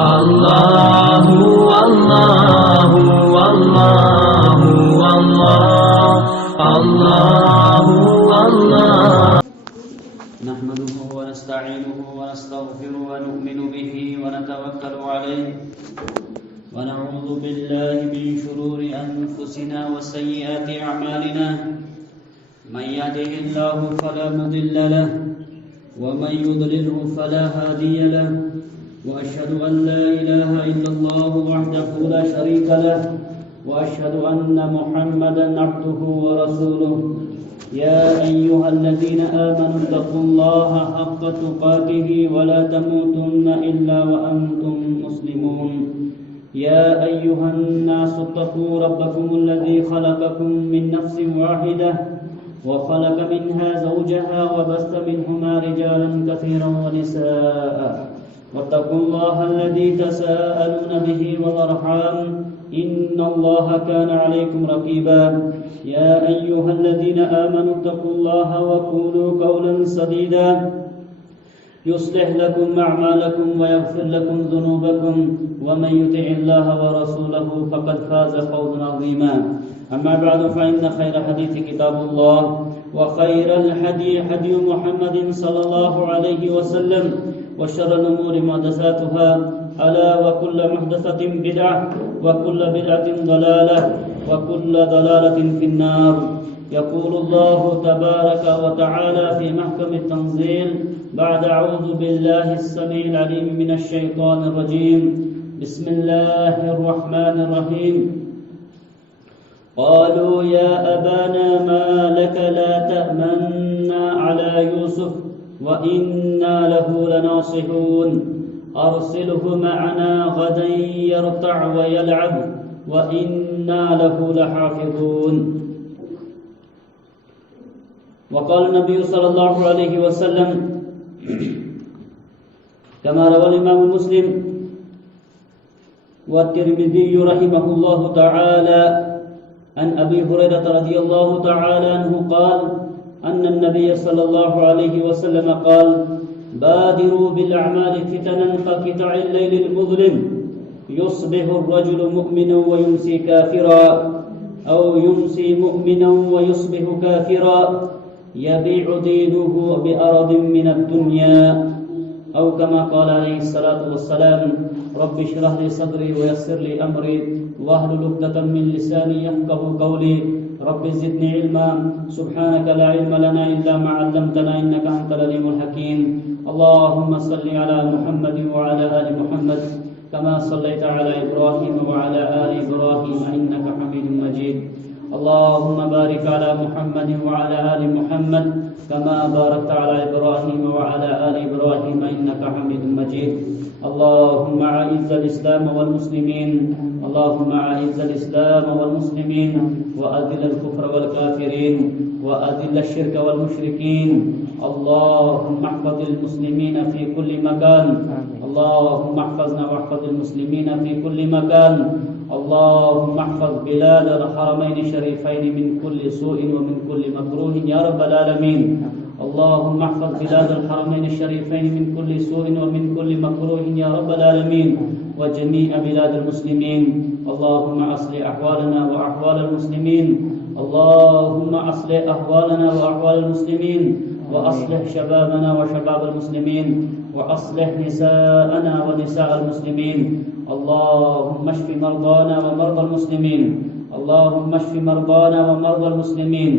اللہ اللہ اللہ اللہ اللہ نحمده ونستعينه ونستغفره ونؤمن به ونتوكل عليه ونعوذ بالله من شرور أنفسنا وسيئات أعمالنا من يهده الله فلا مضل له ومن يضلله فلا هادي له وأشهد أن لا إله إلا الله وحده لا شريك له وأشهد أن محمدا عبده ورسوله يا أيها الذين آمنوا اتقوا الله حق تقاته ولا تموتن إلا وأنتم مسلمون يا أيها الناس اتقوا ربكم الذي خلقكم من نفس واحدة وخلق منها زوجها وبث منهما رجالا كثيرا ونساء واتقوا الله الذي تساءلون به والأرحام إن الله كان عليكم رقيبا يا أيها الذين آمنوا اتقوا الله وقولوا قولا سديدا يصلح لكم أعمالكم ويغفر لكم ذنوبكم ومن يطع الله ورسوله فقد فاز فوزا عظيما أما بعد فإن خير حديث كتاب الله وخير الهدي هدي محمد صلى الله عليه وسلم وشر الأمور محدثاتها ألا وكل محدثة بدعة وكل بدعة ضلالة وكل ضلالة في النار يقول الله تبارك وتعالى في محكم التنزيل بعد أعوذ بالله السميع العليم من الشيطان الرجيم بسم الله الرحمن الرحيم قالوا يا أبانا ما لك لا تأمنا على يوسف وإنا له لناصحون أرسله معنا غدا يرتع ويلعب وإنا له لحافظون وقال النبي صلى الله عليه وسلم كما روى الإمام مسلم والترمذي رحمه الله تعالى عن أبي هريرة رضي الله تعالى عنه قال أن النبي صلى الله عليه وسلم قال بادروا بالأعمال فتنا كقطع الليل المظلم يصبح الرجل مؤمنا ويمسي كافرا أو يمسي مؤمنا ويصبح كافرا يبيع دينه بأرض من الدنيا أو كما قال عليه الصلاة والسلام رب اشرح لي صدري ويسر لي أمري واحلل عقدة من لساني يفقهوا قولي رب زدني علما سبحانك لا علم لنا إلا ما علمتنا إنك أنت العليم الحكيم اللهم صل على محمد وعلى آل محمد كما صليت على إبراهيم وعلى آل إبراهيم إنك حميد مجيد اللهم بارك على محمد وعلى آل محمد كما باركت على إبراهيم وعلى آل إبراهيم إنك حميد مجيد اللهم أعز الإسلام والمسلمين اللهم أعز الإسلام والمسلمين وأذل الكفر والكافرين وأذل الشرك والمشركين اللهم احفظ المسلمين في كل مكان اللهم احفظنا واحفظ المسلمين في كل مكان اللهم احفظ بلاد الحرمين الشريفين من كل سوء ومن كل مكروه يا رب العالمين اللهم احفظ بلاد الحرمين الشريفين من كل سوء ومن كل مكروه يا رب العالمين وجميع بلاد المسلمين اللهم أصلح أحوالنا وأحوال المسلمين اللهم أصلح أحوالنا وأحوال المسلمين وأصلح شبابنا وشباب المسلمين وأصلح نساءنا ونساء المسلمين اللهم اشف مرضانا ومرضى المسلمين اللهم اشف مرضانا ومرضى المسلمين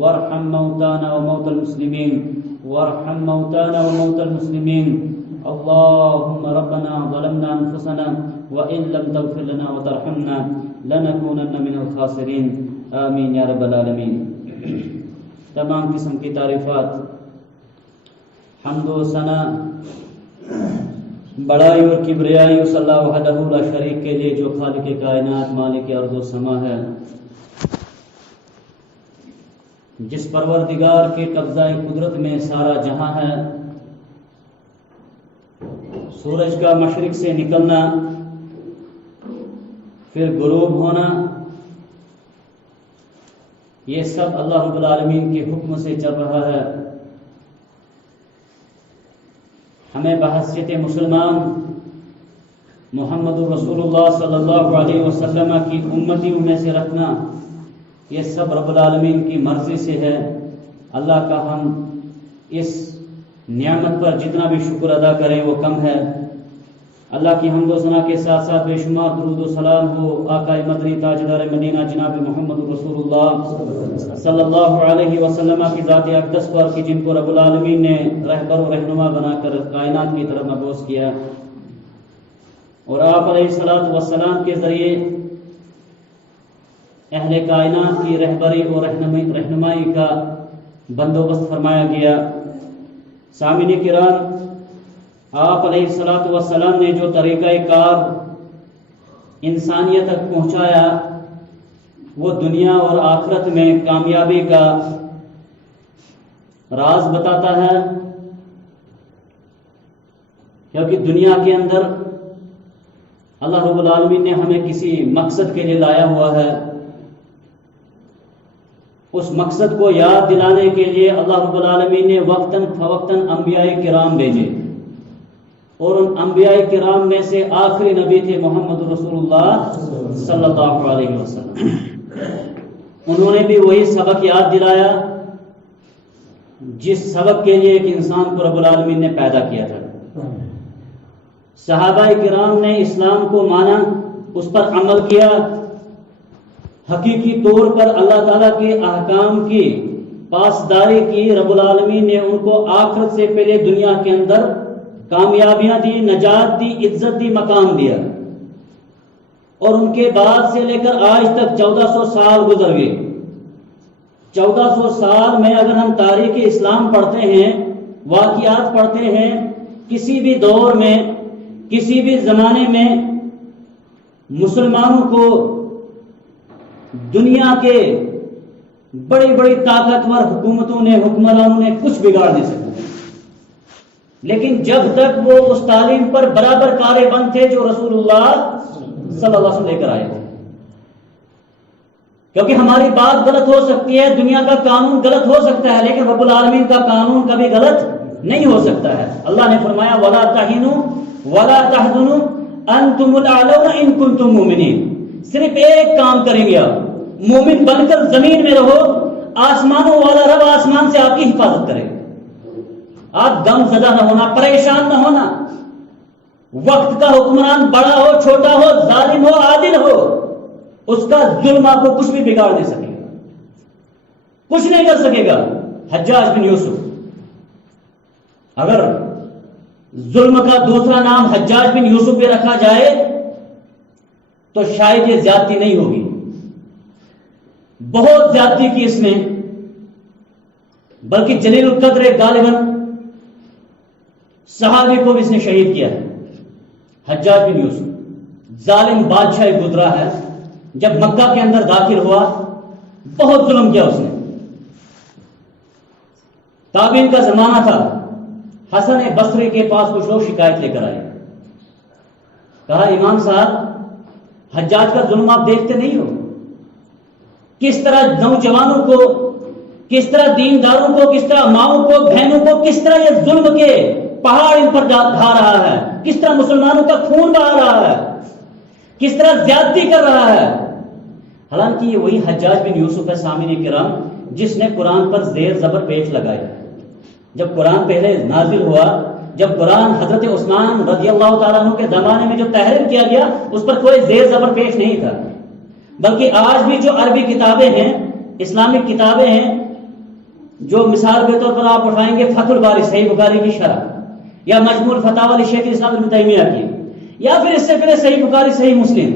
وارحم موتانا وموتى المسلمين وارحم موتانا وموتى المسلمين اللهم ربنا ظلمنا أنفسنا وإن لم تغفر لنا وترحمنا لنكونن من الخاسرين آمین یا رب العالمین۔ تمام قسم کی تعریفات حمد و ثنا بڑائی اور کبریائی اس اللہ وحدہ لا شریک کے لیے جو خالق کائنات مالک ارض و سما ہے، جس پروردگار کے قبضہ قدرت میں سارا جہاں ہے۔ سورج کا مشرق سے نکلنا، پھر غروب ہونا، یہ سب اللہ رب العالمین کے حکم سے چل رہا ہے۔ ہمیں بحیثیت مسلمان محمد رسول اللہ صلی اللہ علیہ وسلم کی امتیوں میں سے رکھنا، یہ سب رب العالمین کی مرضی سے ہے۔ اللہ کا ہم اس نعمت پر جتنا بھی شکر ادا کریں وہ کم ہے۔ اللہ کی حمد و ثنا کے ساتھ ساتھ بے شمار درود و سلام ہو آقا مدنی تاجدار مدینہ جناب محمد رسول اللہ صلی اللہ علیہ وسلم کی ذات اقدس پر کہ جن کو رب العالمین نے رہبر و رہنما بنا کر کائنات کی طرف مبعوث کیا، اور آپ علیہ الصلوۃ والسلام کے ذریعے اہل کائنات کی رہبری اور رہنمائی کا بندوبست فرمایا گیا۔ سامعین کرام، آپ علیہ الصلوۃ والسلام نے جو طریقہ کار انسانیت تک پہنچایا وہ دنیا اور آخرت میں کامیابی کا راز بتاتا ہے، کیونکہ دنیا کے اندر اللہ رب العالمین نے ہمیں کسی مقصد کے لیے لایا ہوا ہے۔ اس مقصد کو یاد دلانے کے لیے اللہ رب العالمین نے وقتاً فوقتاً انبیاء کرام بھیجے، اور ان انبیاء کرام میں سے آخری نبی تھے محمد رسول اللہ صلی اللہ علیہ وسلم۔ انہوں نے بھی وہی سبق یاد دلایا جس سبق کے لیے ایک انسان کو رب العالمین نے پیدا کیا تھا۔ صحابہ کرام نے اسلام کو مانا، اس پر عمل کیا، حقیقی طور پر اللہ تعالیٰ کے احکام کی پاسداری کی۔ رب العالمین نے ان کو آخرت سے پہلے دنیا کے اندر کامیابیاں دی، نجات دی، عزت دی، مقام دیا، اور ان کے بعد سے لے کر آج تک 1400 سال گزر گئے۔ 1400 سال میں اگر ہم تاریخ اسلام پڑھتے ہیں، واقعات پڑھتے ہیں، کسی بھی دور میں، کسی بھی زمانے میں مسلمانوں کو دنیا کے بڑی بڑی طاقتور حکومتوں نے، حکمرانوں نے کچھ بگاڑ نہیں سکتے، لیکن جب تک وہ اس تعلیم پر برابر کارے بند تھے جو رسول اللہ صلی اللہ علیہ وسلم لے کر آئے تھے۔ کیونکہ ہماری بات غلط ہو سکتی ہے، دنیا کا قانون غلط ہو سکتا ہے، لیکن رب العالمین کا قانون کبھی غلط نہیں ہو سکتا ہے۔ اللہ نے فرمایا وَلَا تَهِنُوا وَلَا تَحْزَنُوا أَنْتُمُ الْأَعْلَوْنَ إِن كُنتُم مُؤْمِنِينَ۔ صرف ایک کام کریں گے آپ، مومن بن کر زمین میں رہو، آسمانوں والا رب آسمان سے آپ کی حفاظت کرے گا۔ آپ غم زدہ نہ ہونا، پریشان نہ ہونا۔ وقت کا حکمران بڑا ہو، چھوٹا ہو، ظالم ہو، عادل ہو، اس کا ظلم آپ کو کچھ بھی بگاڑ نہیں سکے گا، کچھ نہیں کر سکے گا۔ حجاج بن یوسف، اگر ظلم کا دوسرا نام حجاج بن یوسف پہ رکھا جائے تو شاید یہ زیادتی نہیں ہوگی، بہت زیادتی کی اس نے، بلکہ جلیل القدر غالباً صحابی کو بھی اس نے شہید کیا ہے۔ حجاج بن یوسف ظالم بادشاہ گزرا ہے، جب مکہ کے اندر داخل ہوا بہت ظلم کیا اس نے۔ تابعین کا زمانہ تھا، حسن بصری کے پاس کچھ لوگ شکایت لے کر آئے، کہا امام صاحب حجاج کا ظلم آپ دیکھتے نہیں ہو، کس طرح نوجوانوں کو، کس طرح دینداروں کو، کس طرح ماؤں کو، بہنوں کو، کس طرح یہ ظلم کے پہاڑ ان پر ڈھا رہا ہے، کس طرح مسلمانوں کا خون بہا رہا ہے، کس طرح زیادتی کر رہا ہے۔ حالانکہ یہ وہی حجاج بن یوسف ہے سامعین کرام جس نے قرآن پر زیر زبر پیش لگایا۔ جب قرآن پہلے نازل ہوا، جب قرآن حضرت عثمان رضی اللہ تعالیٰ عنہ کے زمانے میں جو تحریر کیا گیا اس پر کوئی زیر زبر پیش نہیں تھا، بلکہ آج بھی جو عربی کتابیں ہیں، اسلامک کتابیں ہیں، جو مثال کے طور پر آپ اٹھائیں گے فتح الباری صحیح بخاری کی شرح، یا مجموع الفتاوی شیخ الاسلام ابن تیمیہ کی، یا پھر اس سے پہلے صحیح بخاری صحیح مسلم،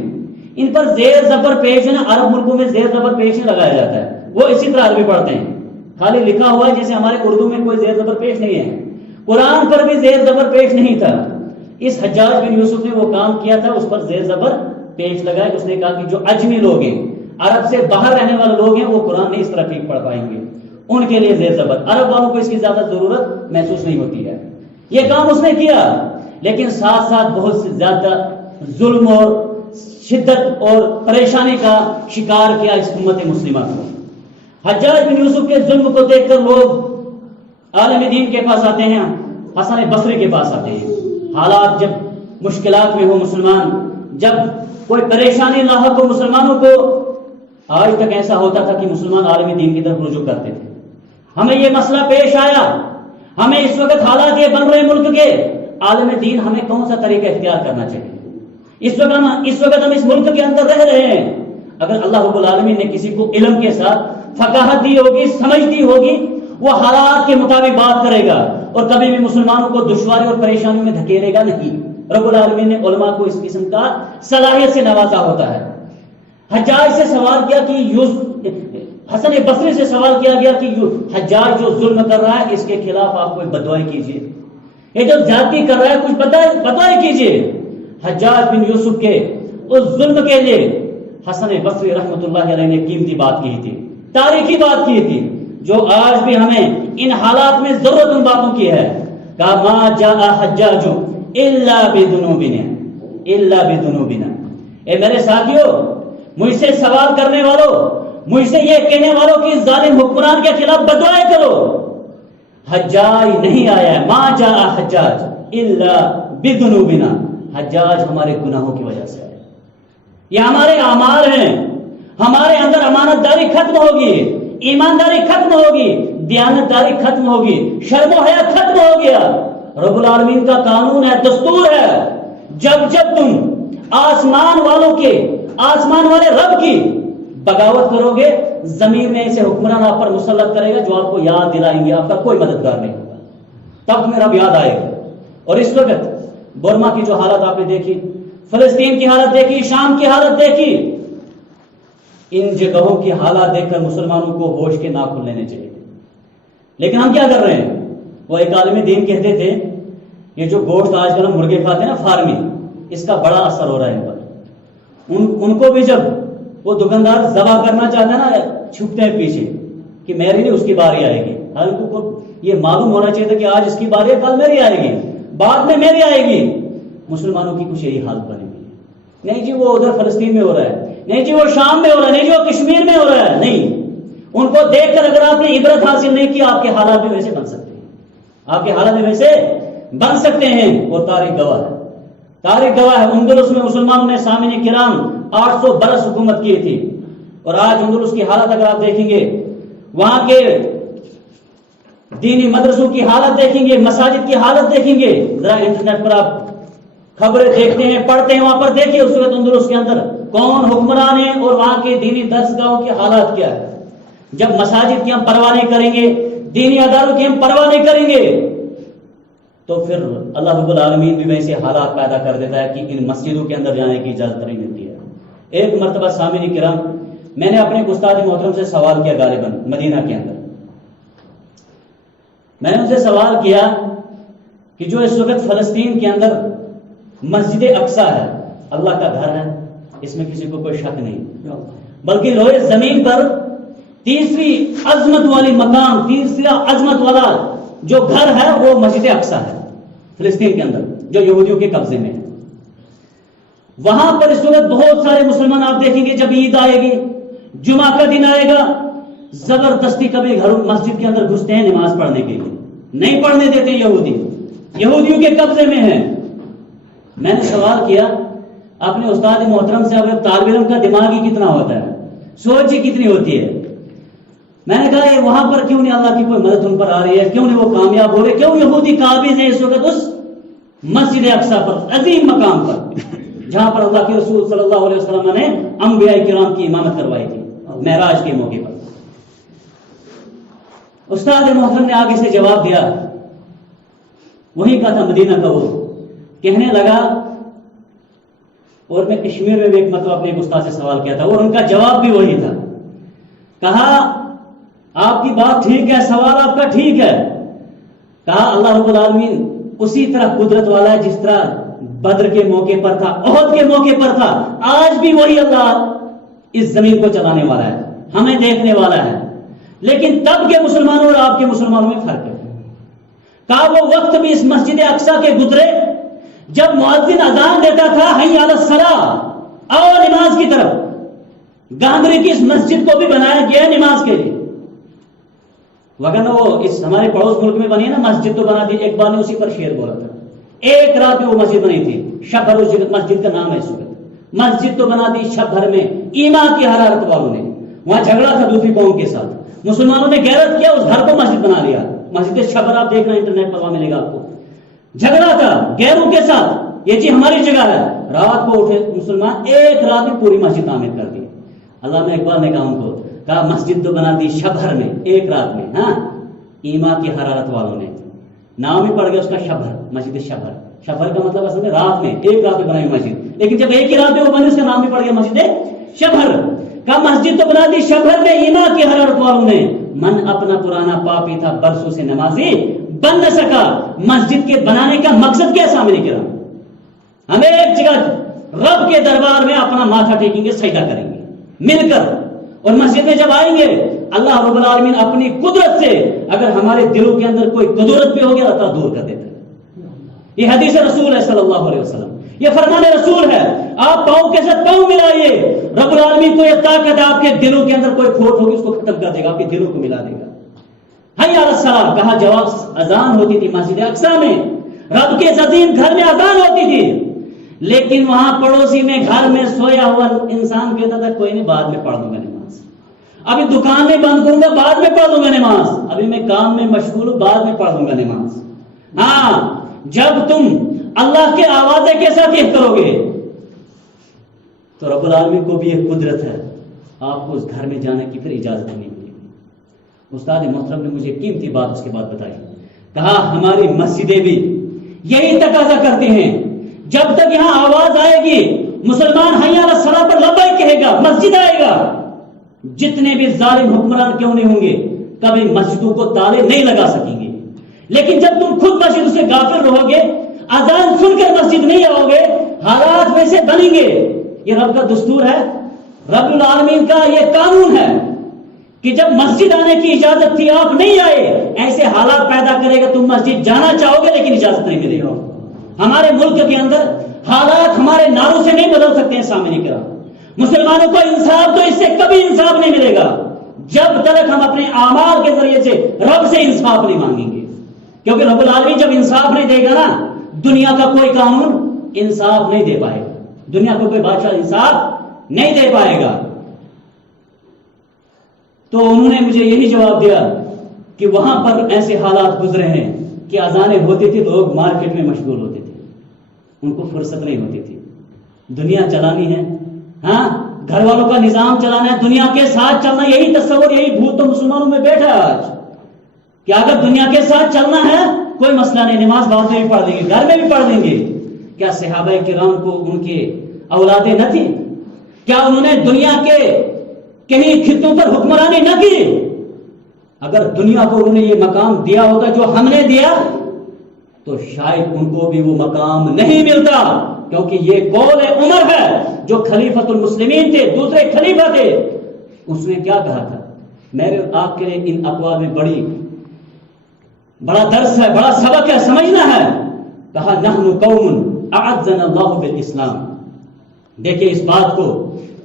ان پر زیر زبر پیش ہے نا، عرب ملکوں میں زیر زبر پیش نہیں لگایا جاتا ہے، وہ اسی طرح عربی پڑھتے ہیں، خالی لکھا ہوا ہے، جیسے ہمارے اردو میں کوئی زیر زبر پیش نہیں ہے۔ قرآن پر بھی زیر زبر پیش نہیں تھا، اس حجاج بن یوسف نے وہ کام کیا تھا، اس پر زیر زبر پیش لگائے۔ اس نے کہا کہ جو اجمی لوگ ہیں، عرب سے باہر رہنے والے لوگ ہیں، وہ قرآن نہیں اس طرح ٹھیک پڑھ پائیں گے، ان کے لیے زیر زبر، عرب والوں کو اس کی زیادہ ضرورت محسوس نہیں ہوتی ہے۔ یہ کام اس نے کیا، لیکن ساتھ ساتھ بہت سے زیادہ ظلم اور شدت اور پریشانی کا شکار کیا اس امت مسلمہ کو۔ حجاج بن یوسف کے ظلم کو دیکھ کر لوگ عالم دین کے پاس آتے ہیں، حسن بصری کے پاس آتے ہیں۔ حالات جب مشکلات میں ہو مسلمان، جب کوئی پریشانی لاحق ہو مسلمانوں کو، آج تک ایسا ہوتا تھا کہ مسلمان عالمی دین کی طرف رجوع کرتے تھے. ہمیں یہ مسئلہ پیش آیا، ہمیں اس وقت حالات یہ بن رہے ملک کے، عالم دین ہمیں کون سا طریقہ اختیار کرنا چاہیے؟ اس وقت ہم اس ملک کے اندر رہ رہے ہیں. اگر اللہ رب العالمین نے کسی کو علم کے ساتھ فقاہت دی ہوگی، سمجھ دی ہوگی، وہ حالات کے مطابق بات کرے گا اور کبھی بھی مسلمانوں کو دشواری اور پریشانیوں میں دھکیلے گا نہیں. رب العالمین نے علماء کو اس قسم کا صلاحیت سے نوازا ہوتا ہے. حجاج سے سوال کیا کہ حسن بصری سے سوال کیا گیا کہ حجاج جو ظلم کر رہا ہے اس کے خلاف آپ کوئی بددعائی کیجیے، یہ جو زیادتی کر رہا ہے کچھ بددعائی کیجیے. حجاج بن یوسف کے اس ظلم کے لیے حسن بصری رحمۃ اللہ علیہ نے قیمتی بات کی تھی، تاریخی بات کی تھی، جو آج بھی ہمیں ان حالات میں ضرورت ان باتوں کی ہے. کہا ما جاء حجاج الا بذنوبنا الا بذنوبنا. اے میرے ساتھیو، مجھ سے سوال کرنے والوں، مجھ سے یہ کہنے والوں کہ ظالم حکمران کے خلاف بددعائیں کرو، حجاج نہیں آیا ہے. ما جاء حجاج الا بذنوبنا. حجاج ہمارے گناہوں کی وجہ سے آیا. یہ ہمارے اعمال ہیں، ہمارے اندر امانت داری ختم ہوگی، ایمانداری ختم ہوگی، دیانتداری ختم ہوگی، شرم و حیا ختم ہو گیا. رب العالمین کا قانون ہے، دستور ہے، جب تم آسمان والے رب کی بغاوت کرو گے، زمین میں ایسے حکمران آپ پر مسلط کرے گا جو آپ کو یاد دلائیں گے، آپ کا کوئی مددگار نہیں ہوگا، تب تمہیں رب یاد آئے گا. اور اس وقت برما کی جو حالت آپ نے دیکھی، فلسطین کی حالت دیکھی، شام کی حالت دیکھی، ان جگہوں کی حالات دیکھ کر مسلمانوں کو ہوش کے ناخن لینے چاہیے. لیکن ہم کیا کر رہے ہیں؟ وہ ایک عالم دین کہتے تھے یہ جو گوشت آج کل ہم مرغے کھاتے ہیں نا فارمی، اس کا بڑا اثر ہو رہا ہے ان پر. ان کو بھی جب وہ دکاندار ذبح کرنا چاہتا ہے نا، چھپتے ہیں پیچھے کہ میری نہیں اس کی باری آئے گی. حالانکہ کو یہ معلوم ہونا چاہیے تھا کہ آج اس کی باری ہے، کل میری آئے گی، بعد میں میری آئے گی. مسلمانوں کی کچھ یہی حالت بنی ہوئی ہے. نہیں جی وہ ادھر فلسطین میں ہو رہا ہے، نہیں جی وہ شام میں ہو رہا ہے، نہیں جی وہ کشمیر میں ہو رہا ہے. نہیں، ان کو دیکھ کر اگر آپ نے عبرت حاصل نہیں کی، آپ کے حالات بھی ویسے بن سکتے ہیں، آپ کے حالات بھی ویسے بن سکتے ہیں. اور تاریخ گواہ ہے، تاریخ گواہ ہے. اندلس میں مسلمانوں نے سامعین کرام 800 برس حکومت کی تھی، اور آج اندلس کی حالت اگر آپ دیکھیں گے، وہاں کے دینی مدرسوں کی حالت دیکھیں گے، مساجد کی حالت دیکھیں گے، ذرا انٹرنیٹ پر آپ خبریں دیکھتے ہیں، پڑھتے ہیں، وہاں پر دیکھیے اس وقت اندلس کے اندر کون حکمران ہیں اور وہاں کے دینی درسگاہوں کی حالات کیا ہے. جب مساجد کی ہم پرواہ نہیں کریں گے، دینی اداروں کی ہم پرواہ نہیں کریں گے، تو پھر اللہ رب العالمین بھی ویسے حالات پیدا کر دیتا ہے کہ ان مسجدوں کے اندر جانے کی اجازت نہیں ملتی ہے. ایک مرتبہ سامعین کرام میں نے اپنے استاد محترم سے سوال کیا، غالباً مدینہ کے اندر میں نے ان سے سوال کیا کہ جو اس وقت فلسطین کے اندر مسجد اقصی ہے، اللہ کا گھر ہے، اس میں کسی کو کوئی شک نہیں، بلکہ لوہے زمین پر تیسری عظمت والی مقام، تیسرا عظمت والا جو گھر ہے وہ مسجد اقصی ہے فلسطین کے اندر، جو یہودیوں کے قبضے میں ہے. وہاں پر اس وقت بہت سارے مسلمان آپ دیکھیں گے، جب عید آئے گی، جمعہ کا دن آئے گا، زبردستی کبھی گھر مسجد کے اندر گھستے ہیں نماز پڑھنے کے لیے، نہیں پڑھنے دیتے یہودی، یہودیوں کے قبضے میں ہیں. میں نے سوال کیا اپنے استاد محترم سے، اگر طالب علم کا دماغ ہی کتنا ہوتا ہے، سوچ ہی کتنی ہوتی ہے. میں نے کہا یہ وہاں پر کیوں نہیں اللہ کی کوئی مدد ان پر آ رہی ہے، کیوں نہیں وہ کامیاب ہو رہے، کیوں یہودی قابض ہیں اس وقت اس مسجد اقصی پر، عظیم مقام پر، جہاں پر اللہ کے رسول صلی اللہ علیہ وسلم نے انبیاء کرام کی امامت کروائی تھی معراج کے موقع پر. استاد محترم نے آگے سے جواب دیا، وہیں کا تھا مدینہ کا، وہ کہنے لگا، اور میں کشمیر میں بھی ایک مرتبہ اپنے ایک استاد سے سوال کیا تھا اور ان کا جواب بھی وہی تھا. کہا آپ کی بات ٹھیک ہے، سوال آپ کا ٹھیک ہے. کہا اللہ رب العالمین اسی طرح قدرت والا ہے جس طرح بدر کے موقع پر تھا، احد کے موقع پر تھا، آج بھی وہی اللہ اس زمین کو چلانے والا ہے، ہمیں دیکھنے والا ہے. لیکن تب کے مسلمانوں اور آپ کے مسلمانوں میں فرق ہے. کہا وہ وقت بھی اس مسجد اقصی کے گزرے جب مؤذن اذان دیتا تھا، حی علی الصلاۃ، آؤ نماز کی طرف. گاندری کی اس مسجد کو بھی بنایا گیا ہے نماز کے لیے، وگرنہ وہ اس ہمارے پڑوس ملک میں بنی ہے نا مسجد، تو بنا دی، اقبال نے اسی پر شعر بولا تھا، ایک رات میں وہ مسجد بنی تھی، شب بھر اس مسجد کا نام ہے اس وقت۔ مسجد تو بنا دی شب بھر میں ایمان کی حرارت والوں نے، وہاں جھگڑا تھا دوسری قوم کے ساتھ، مسلمانوں نے غیرت کیا، اس گھر کو مسجد بنا لیا۔ مسجد شب بھر آپ دیکھ رہے ہیں، انٹرنیٹ پر وہاں ملے گا آپ کو، جھگڑا تھا غیروں کے ساتھ، یہ جی ہماری جگہ ہے۔ رات کو اٹھے مسلمان، ایک رات میں پوری مسجد تعمیر کر دی۔ علامہ اقبال نے کہا ان کو، کہا مسجد تو بنا دی شب بھر میں، ایک رات میں، ہاں ایمان کی حرارت والوں نے، نام ہی پڑ گیا اس کا شب بھر، مسجد شب بھر۔ شب بھر کا مطلب اصل میں رات میں، ایک رات میں بنائی مسجد، لیکن جب ایک ہی رات میں وہ بنی اس کا نام بھی پڑ گیا مسجد شب بھر۔ کہا مسجد تو بنا دی شب بھر میں ایمان کی حرارت والوں نے، من اپنا پرانا پاپی تھا برسوں سے نمازی بن نہ سکا۔ مسجد کے بنانے کا مقصد کیا سامنے کرام؟ ہمیں ایک جگہ رب کے دربار میں اپنا ماتھا ٹیکیں گے، سجدہ کریں گے مل کر، اور مسجد میں جب آئیں گے اللہ رب العالمین اپنی قدرت سے اگر ہمارے دلوں کے اندر کوئی قدرت بھی ہو گیا اللہ دور کر دیتا ہے۔ یہ حدیث رسول ہے صلی اللہ علیہ وسلم، یہ فرمان رسول ہے۔ آپ پاؤں کے ساتھ پاؤں ملائیے، رب العالمین کو یہ طاقت ہے، آپ کے دلوں کے اندر کوئی کھوٹ ہوگی اس کو ختم کر دے گا، آپ کے دلوں کو ملا دے گا۔ حی علی الصلاۃ کہا، جواب اذان ہوتی تھی مسجد اقصی میں، رب کے عظیم گھر میں اذان ہوتی تھی، لیکن وہاں پڑوسی میں گھر میں سویا ہوا انسان کہتا تھا کوئی نہیں بعد میں پڑھ دوں گا نماز، ابھی دکان میں بند کروں گا بعد میں پڑھ دوں گا نماز، ابھی میں کام میں مشغول ہوں بعد میں پڑھ دوں گا نماز۔ ہاں جب تم اللہ کے آوازے کے ساتھ یہ کرو گے تو رب العالمین کو بھی ایک قدرت ہے، آپ کو اس گھر میں جانے کی پھر اجازت نہیں ملے گی۔ استاد محترم نے مجھے قیمتی بات اس کے بعد بتائی، کہا ہماری مسجدیں بھی یہی تقاضا کرتے ہیں، جب تک یہاں آواز آئے گی مسلمان حی علی الصلاۃ پر لبیک کہے گا، مسجد آئے گا، جتنے بھی ظالم حکمران کیوں نہیں ہوں گے کبھی مسجدوں کو تالے نہیں لگا سکیں گے۔ لیکن جب تم خود مسجد سے غافل رہو گے، اذان سن کر مسجد نہیں آؤ گے، حالات ویسے بنیں گے۔ یہ رب کا دستور ہے، رب العالمین کا یہ قانون ہے کہ جب مسجد آنے کی اجازت تھی آپ نہیں آئے، ایسے حالات پیدا کرے گا تم مسجد جانا چاہو گے لیکن اجازت نہیں ملے گا۔ ہمارے ملک کے اندر حالات ہمارے نعروں سے نہیں بدل سکتے ہیں سامنے کی طرف۔ مسلمانوں کو انصاف تو اس سے کبھی انصاف نہیں ملے گا جب تک ہم اپنے اعمال کے ذریعے سے رب سے انصاف نہیں مانگیں گے، کیونکہ رب العالمین جب انصاف نہیں دے گا نا، دنیا کا کوئی قانون انصاف نہیں دے پائے گا، دنیا کو کوئی بادشاہ انصاف نہیں دے پائے گا۔ تو انہوں نے مجھے یہی جواب دیا کہ وہاں پر ایسے حالات گزرے ہیں کہ اذانیں ہوتی تھی، لوگ مارکیٹ میں مشغول ہوتے تھے، ان کو فرصت نہیں ہوتی تھی، دنیا چلانی ہے، ہاں گھر والوں کا نظام چلانا ہے، دنیا کے ساتھ چلنا، یہی تصور یہی بھوت تو مسلمانوں میں بیٹھا ہے آج کہ اگر دنیا کے ساتھ چلنا ہے کوئی مسئلہ نہیں، نماز بعد میں بھی پڑھ دیں گے، گھر میں بھی پڑھ دیں گے۔ کیا صحابہ کرام کو ان کے اولادیں نہ تھی؟ کیا انہوں نے دنیا کے کہیں خطوں پر حکمرانی نہ کی؟ اگر دنیا کو انہوں نے یہ مقام دیا ہوتا جو ہم نے دیا تو شاید ان کو بھی وہ مقام نہیں ملتا، کیونکہ یہ قول عمر ہے جو خلیفۃ المسلمین تھے، دوسرے خلیفہ تھے۔ اس نے کیا کہا تھا؟ میرے آپ کے لیے ان اقوال میں بڑا درس ہے، بڑا سبق ہے، سمجھنا ہے۔ کہا نحن قوم اعزنا اللہ بالاسلام۔ دیکھیں اس بات کو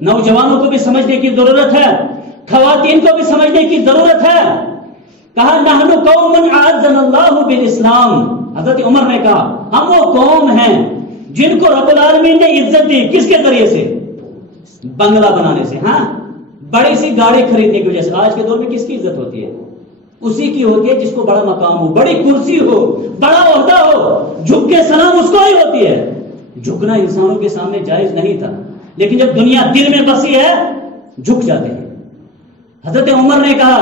نوجوانوں کو بھی سمجھنے کی ضرورت ہے، خواتین کو بھی سمجھنے کی ضرورت ہے۔ کہا نحن قوم اعزنا اللہ بالاسلام۔ حضرت عمر نے کہا ہم وہ قوم ہیں جن کو رب العالمین نے عزت دی، کس کے ذریعے سے؟ بنگلہ بنانے سے، ہاں بڑی سی گاڑی خریدنے کی وجہ سے۔ آج کے دور میں کس کی عزت ہوتی ہے؟ اسی کی ہوتی ہے جس کو بڑا مقام ہو، بڑی کرسی ہو، بڑا عہدہ ہو، جھک کے سلام اس کو ہی ہوتی ہے۔ جھکنا انسانوں کے سامنے جائز نہیں تھا، لیکن جب دنیا دل میں بسی ہے جھک جاتے ہیں۔ حضرت عمر نے کہا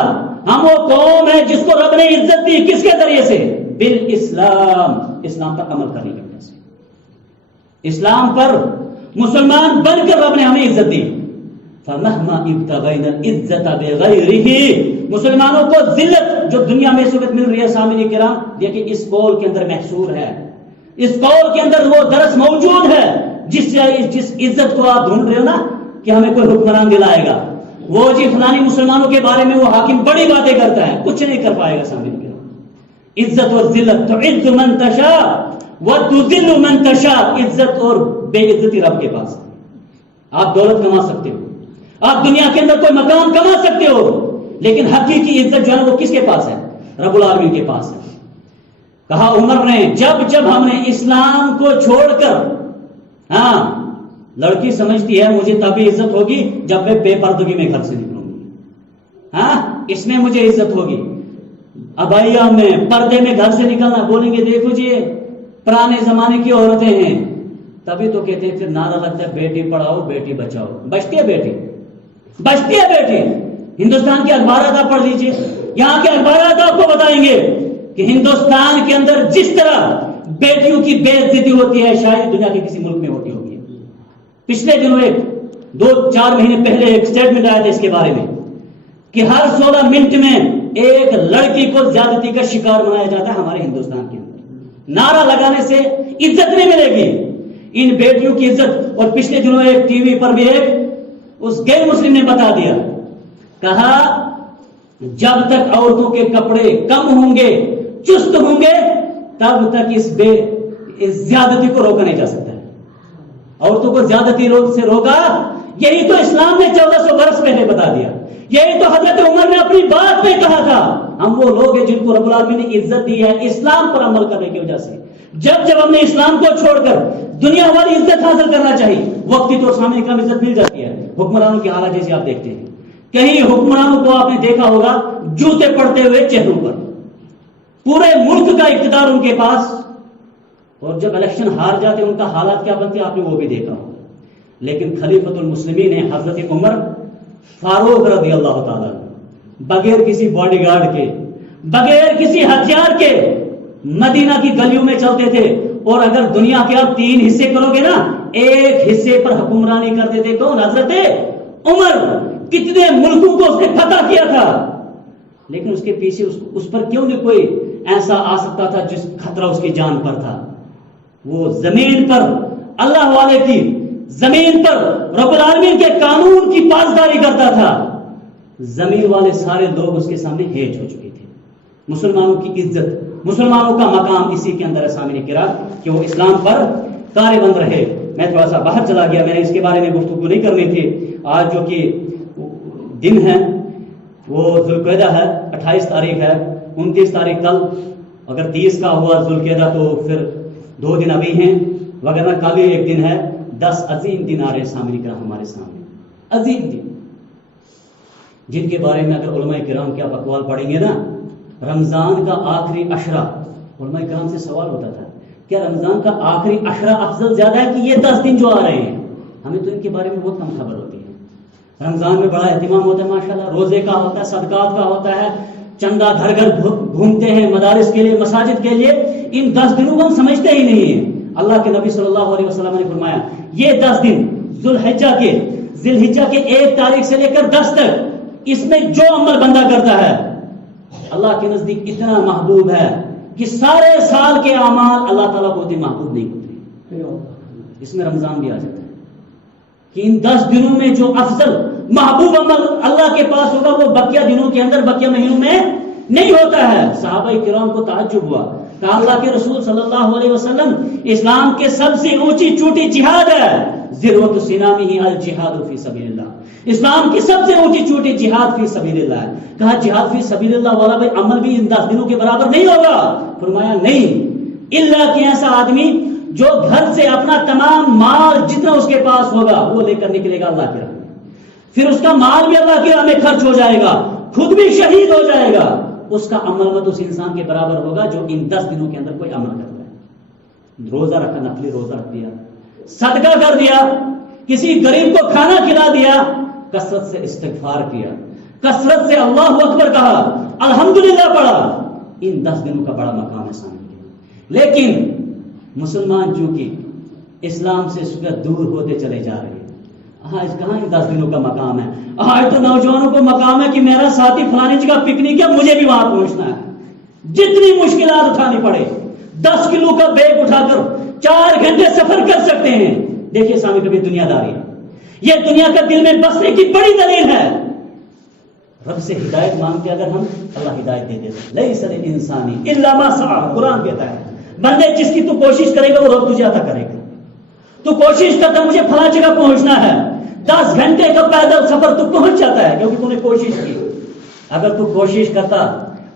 ہم وہ قوم ہے جس کو رب نے عزت دی، کس کے ذریعے سے؟ بالاسلام، اسلام پر عمل کرنے کی وجہ سے۔ اسلام پر مسلمان بن کر رب نے ہمیں عزت دی۔ فَمَهْمَا ابْتَغَيْنَا الْعِزَّةَ بِغَيْرِهِ، مسلمانوں کو ذلت جو دنیا میں اس وقت مل رہی ہے سامعین کرام، دیکھیں اس قول کے اندر محصور ہے، اس قول کے اندر وہ درس موجود ہے جس عزت کو آپ ڈھونڈ رہے ہو نا کہ ہمیں کوئی حکمران دلائے گا، وہ جی فلانی مسلمانوں کے بارے میں وہ حاکم بڑی باتیں کرتا ہے، کچھ نہیں کر پائے گا سامعین کرام۔ عزت اور ذلت، تعز من تشاء وتذل من تشاء، عزت اور بے عزتی رب کے پاس ہے۔ آپ دولت کما سکتے ہو، آپ دنیا کے اندر کوئی مقام کما سکتے ہو، لیکن حقیقی عزت جو ہے وہ کس کے پاس ہے؟ رب العالمین کے پاس ہے۔ کہا عمر نے جب ہم نے اسلام کو چھوڑ کر، ہاں لڑکی سمجھتی ہے مجھے تبھی عزت ہوگی جب میں بے پردگی میں گھر سے نکلوں گی، ہاں اس میں مجھے عزت ہوگی، ابائیا میں پردے میں گھر سے نکلنا، بولیں گے دیکھو جی پرانے زمانے کی عورتیں ہیں، تبھی تو کہتے ہیں پھر نعرہ لگتا ہے بیٹی پڑھاؤ بیٹی بچاؤ، بچتی ہے بیٹی، بچتی ہے بیٹی۔ ہندوستان کے اخبارات آپ پڑھ لیجئے، یہاں کے اخبارات آپ کو بتائیں گے کہ ہندوستان کے اندر جس طرح بیٹیوں کی بے عزتی ہوتی ہے شاید دنیا کے کسی ملک میں ہوتی ہوگی۔ پچھلے دنوں 2-4 مہینے پہلے ایک اسٹیٹمنٹ آیا تھا اس کے بارے میں کہ ہر 16 منٹ میں ایک لڑکی کو زیادتی کا شکار بنایا جاتا ہے ہمارے ہندوستان کے اندر۔ نعرہ لگانے سے عزت نہیں ملے گی، ان بیٹیوں کی عزت۔ اور پچھلے دنوں ایک ٹی وی پر بھی اس غیر مسلم نے بتا دیا، کہا جب تک عورتوں کے کپڑے کم ہوں گے، چست ہوں گے، تب تک اس زیادتی کو روکا نہیں جا سکتا ہے۔ عورتوں کو زیادتی سے روکا، یہی تو اسلام نے 1400 برس پہلے بتا دیا، یہی تو حضرت عمر نے اپنی بات میں کہا تھا۔ ہم وہ لوگ ہیں جن کو رب العالمین نے عزت دی ہے اسلام پر عمل کرنے کی وجہ سے۔ جب ہم نے اسلام کو چھوڑ کر دنیا والی عزت حاصل کرنا چاہیے، وقتی طور سامنے کم عزت مل جاتی ہے۔ حکمرانوں کی حالت جیسے آپ دیکھتے ہیں، کہیں حکمرانوں کو آپ نے دیکھا ہوگا جوتے پڑتے ہوئے چہروں پر، پورے ملک کا اقتدار ان کے پاس، اور جب الیکشن ہار جاتے ان کا حالات کیا بنتے آپ نے وہ بھی دیکھا ہوگا۔ لیکن خلیفۃ المسلمین نے حضرت عمر فاروق رضی اللہ تعالیٰ بغیر کسی باڈی گارڈ کے، بغیر کسی ہتھیار کے مدینہ کی گلیوں میں چلتے تھے، اور اگر دنیا کے آپ 3 حصے کرو گے نا، ایک حصے پر حکمرانی کرتے تھے کون؟ حضرت عمر۔ کتنے ملکوں کو اس نے فتح کیا تھا، لیکن اس کے پیچھے اس پر کیوں نہیں کوئی ایسا آ سکتا تھا جس خطرہ اس کی جان پر تھا؟ وہ زمین پر اللہ والے کی زمین پر رب العالمین کے قانون کی پاسداری کرتا تھا، زمین والے سارے لوگ اس کے سامنے ہیج ہو چکے تھے۔ مسلمانوں کی عزت، مسلمانوں کا مقام اسی کے اندر ہے سامنے کرام کہ وہ اسلام پر کارے بند رہے۔ میں تھوڑا سا باہر چلا گیا، میں نے اس کے بارے میں گفتگو نہیں کرنی تھی۔ آج جو کہ دن ہے وہ ذوالقعدہ ہے، 28 تاریخ ہے، 29 تاریخ کل، اگر 30 کا ہوا ذوالقعدہ تو پھر 2 دن ابھی ہیں، وغیرہ کل ہی ایک دن ہے۔ 10 عظیم دن آ رہے سامنے کرام ہمارے سامنے، عظیم دن جن کے بارے میں اگر علماء کرام کے آپ اقوال پڑھیں گے نا، رمضان کا آخری عشرہ، علماء کرام سے سوال ہوتا تھا کیا رمضان کا آخری عشرہ افضل زیادہ ہے کہ یہ 10 دن جو آ رہے ہیں؟ ہمیں تو ان کے بارے میں بہت کم خبر ہوتی ہے۔ رمضان میں بڑا اہتمام ہوتا ہے ماشاءاللہ، روزے کا ہوتا ہے، صدقات کا ہوتا ہے، چندہ گھر گھر گھومتے ہیں مدارس کے لیے، مساجد کے لیے۔ ان 10 دنوں کو ہم سمجھتے ہی نہیں ہیں۔ اللہ کے نبی صلی اللہ علیہ وسلم نے فرمایا یہ 10 دن ذی الحجہ کے 1 تاریخ سے لے کر 10 تک، اس میں جو عمل بندہ کرتا ہے اللہ کے نزدیک اتنا محبوب ہے کہ سارے سال کے اعمال اللہ تعالیٰ کو اتنے محبوب نہیں ہوتے۔ اس میں رمضان بھی آ جاتا ہے کہ ان 10 دنوں میں جو افضل محبوب عمل اللہ کے پاس ہوگا وہ بقیہ دنوں کے اندر، بقیہ مہینوں میں نہیں ہوتا ہے۔ صحابہ کرام کو تعجب ہوا، کہا اللہ کے رسول صلی اللہ علیہ وسلم اسلام کے سب سے اونچی چوٹی جہاد ہے، ذروۃ سنامہ الجہاد فی سبیل اللہ، اسلام کی سب سے اونچی چوٹی جہاد فی سبیل اللہ ہے۔ کہا جہاد فی سبیل اللہ والا بھائی عمل بھی ان 10 دنوں کے برابر نہیں ہوگا؟ فرمایا نہیں، الا کہ ایسا آدمی جو گھر سے اپنا تمام مال جتنا اس کے پاس ہوگا وہ لے کر نکلے گا اللہ کی راہ میں، پھر اس کا مال بھی اللہ کی راہ میں خرچ ہو جائے گا، خود بھی شہید ہو جائے گا، اس کا عمل مت اس انسان کے برابر ہوگا جو ان 10 دنوں کے اندر کوئی عمل کرتا ہے۔ روزہ رکھا، نفلی روزہ رکھ دیا، صدقہ کر دیا، کسی غریب کو کھانا کھلا دیا، کثرت سے استغفار کیا، کثرت سے اللہ اکبر کہا، الحمدللہ پڑھا، ان 10 دنوں کا بڑا مقام ہے سامنے۔ لیکن مسلمان جو کہ اسلام سے اس وقت دور ہوتے چلے جا رہے ہیں، آج کہاں ان 10 دنوں کا مقام ہے؟ آج تو نوجوانوں کو مقام ہے کہ میرا ساتھی فلانی جگہ پکنک ہے، مجھے بھی وہاں پہنچنا ہے، جتنی مشکلات اٹھانی پڑے، 10 کلو کا بیگ اٹھا کر 4 گھنٹے سفر کر سکتے ہیں۔ دیکھیے سامنے کبھی دنیا داری ہے، یہ دنیا کا دل میں بسنے کی بڑی دلیل ہے۔ رب سے ہدایت مانگ کے اگر ہم، اللہ ہدایت دے دیتا، لیس للانسان الا ما سعى، قرآن کہتا ہے بندے جس کی تو کوشش کرے گا وہ رب تجھے عطا کرے گا۔ تو کوشش کرتا مجھے فلاں جگہ پہنچنا ہے، 10 گھنٹے کا پیدل سفر تو پہنچ جاتا ہے کیونکہ تو نے کوشش کی۔ اگر تو کوشش کرتا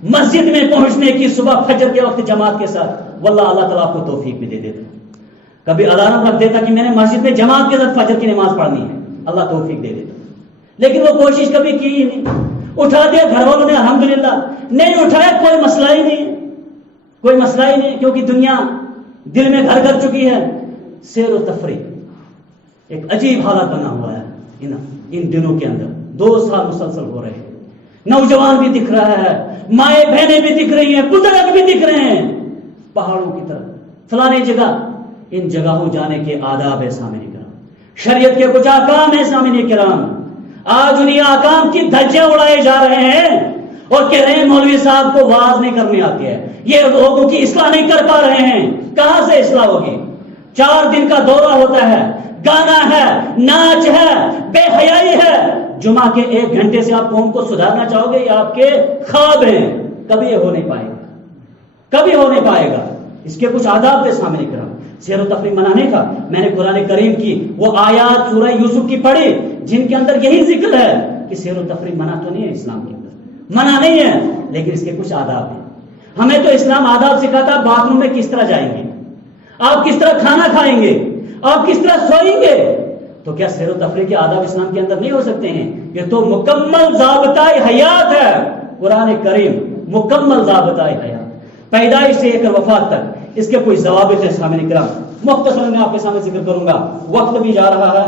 مسجد میں پہنچنے کی صبح فجر کے وقت جماعت کے ساتھ، واللہ اللہ تعالیٰ آپ کو توفیق بھی دے دیتا. کبھی الارم رکھ دیتا کہ میں نے مسجد میں جماعت کے ساتھ فجر کی نماز پڑھنی ہے، اللہ توفیق دے دیتا. لیکن وہ کوشش کبھی کی ہی نہیں. اٹھا دیا گھر والوں نے الحمدللہ، نہیں اٹھایا کوئی مسئلہ ہی نہیں، کوئی مسئلہ ہی نہیں، کیونکہ دنیا دل میں گھر کر چکی ہے. سیر و تفریح ایک عجیب حالت بنا ہوا ہے ان دنوں کے اندر. 2 سال مسلسل ہو رہے ہیں. نوجوان بھی دکھ رہا ہے، مائیں بہنیں بھی دکھ رہی ہیں، بزرگ بھی دکھ رہے ہیں پہاڑوں کی طرف فلانے جگہ. ان جگہوں جانے کے آداب ہے سامنے کرام، شریعت کے کچھ احکام ہے سامنے کرام. آج انہیں احکام کی دھجیاں اڑائے جا رہے ہیں اور کہہ رہے ہیں مولوی صاحب کو واز نہیں کرنے آتی ہے، یہ لوگوں کی اصلاح نہیں کر پا رہے ہیں. کہاں سے اصلاح ہوگی؟ 4 دن کا دورہ ہوتا ہے، گانا ہے، ناچ ہے، بے حیائی ہے. جمعہ کے 1 گھنٹے سے آپ قوم کو سدھارنا چاہو گے، یہ آپ کے خواب ہیں، کبھی یہ ہو نہیں پائے گا، کبھی ہو نہیں پائے گا. اس کے کچھ آداب تھے سامنے کرام. سیر و تفریح منع نہیں تھا. میں نے قرآن کریم کی وہ آیات سورہ یوسف کی پڑھی جن کے اندر یہی ذکر ہے کہ سیر و تفریح منع تو نہیں ہے، اسلام کے اندر منع نہیں ہے، لیکن اس کے کچھ آداب ہیں. ہمیں تو اسلام آداب سکھاتا، باتھ روم میں کس طرح جائیں گے، آپ کس طرح کھانا کھائیں گے، آپ کس طرح سوئیں گے. تو کیا سیر و تفریح کے آداب اسلام کے اندر نہیں ہو سکتے ہیں؟ یہ تو مکمل ضابطۂ حیات ہے. قرآن کریم مکمل ضابطۂ حیات، پیدائش سے لے کر وفات تک اس کے کوئی ضوابط ہیں سامنے کرام. مختصر میں آپ کے سامنے ذکر کروں گا، وقت بھی جا رہا ہے.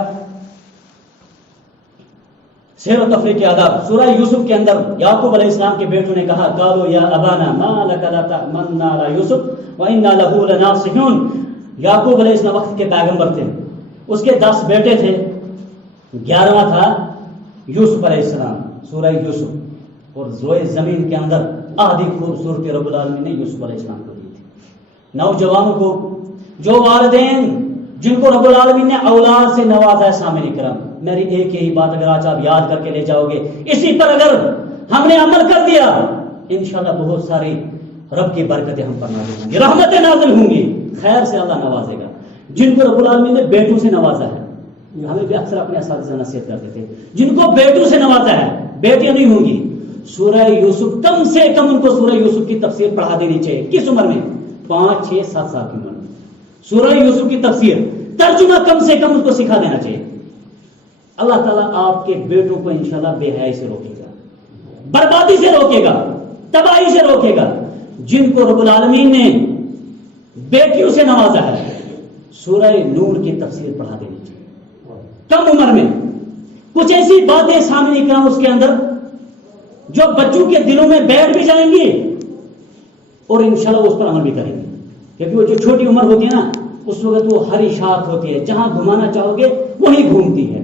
سیر و تفریح کے آداب. سورہ یوسف کے اندر یعقوب علیہ السلام کے بیٹوں نے کہا قالوا یا ابانا ما لک لا تأمنا علی یوسف وانا له لناصحون. یعقوب علیہ السلام وقت کے پیغمبر تھے، اس کے 10 بیٹے تھے، 11واں تھا یوسف علیہ السلام. سورہ یوسف اور زوئے زمین کے اندر آدھی خوبصورتی رب العالمین نے یوسف علیہ السلام کو دی تھی. نوجوانوں کو، جو والدین جن کو رب العالمین نے اولاد سے نوازا ہے سامنے کرام، میری ایک یہی بات اگر آج آپ یاد کر کے لے جاؤ گے، اسی پر اگر ہم نے عمل کر دیا انشاءاللہ بہت ساری رب کی برکتیں ہم پر نازل ہوں گی، رحمتیں نازل ہوں گی، خیر سے اللہ نوازے گا. جن کو رب العالمین نے بیٹوں سے نوازا ہے، ہمیں بھی اکثر اپنے اساتذہ نصیحت کرتے تھے، جن کو بیٹوں سے نوازا ہے بیٹیاں نہیں ہوں گی. سورہ یوسف کم سے کم ان کو سورہ یوسف کی تفسیر پڑھا دینی چاہیے. کس عمر میں؟ 5, 6, 7 سال کی عمر میں. سورہ یوسف کی تفسیر ترجمہ کم سے کم ان کو سکھا دینا چاہیے. اللہ تعالیٰ آپ کے بیٹوں کو انشاءاللہ بے حیائی سے روکے گا، بربادی سے روکے گا، تباہی سے روکے گا. جن کو رب العالمین نے بیٹیوں سے نوازا ہے سورہ نور کی تفسیر پڑھا دینی چاہیے کم عمر میں. کچھ ایسی باتیں سامنے کریں اس کے اندر جو بچوں کے دلوں میں بیٹھ بھی جائیں گی اور انشاءاللہ اس پر عمل بھی کریں گے. کیونکہ وہ جو چھوٹی عمر ہوتی ہے نا، اس وقت وہ ہری شاخ ہوتی ہے، جہاں گھمانا چاہو گے وہی گھومتی ہے.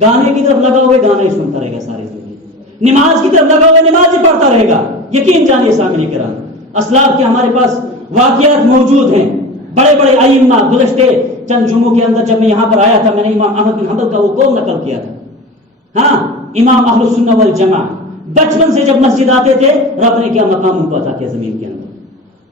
گانے کی طرف لگاؤ گے گانا ہی سنتا رہے گا ساری زندگی، نماز کی طرف لگاؤ گے نماز ہی پڑھتا رہے گا. یقین جانیے سامنے کرام، اسلاف کے ہمارے پاس واقعات موجود ہیں. بڑے بڑے ائمہ گزشتے چند جمعوں کے اندر جب میں یہاں پر آیا تھا، میں نے امام احمد بن حنبل کا وہ قول نقل کیا تھا. ہاں، امام اہل السنہ والجماعہ بچپن سے جب مسجد آتے تھے رب نے کیا مقام ان کو عطا کیا زمین کے اندر.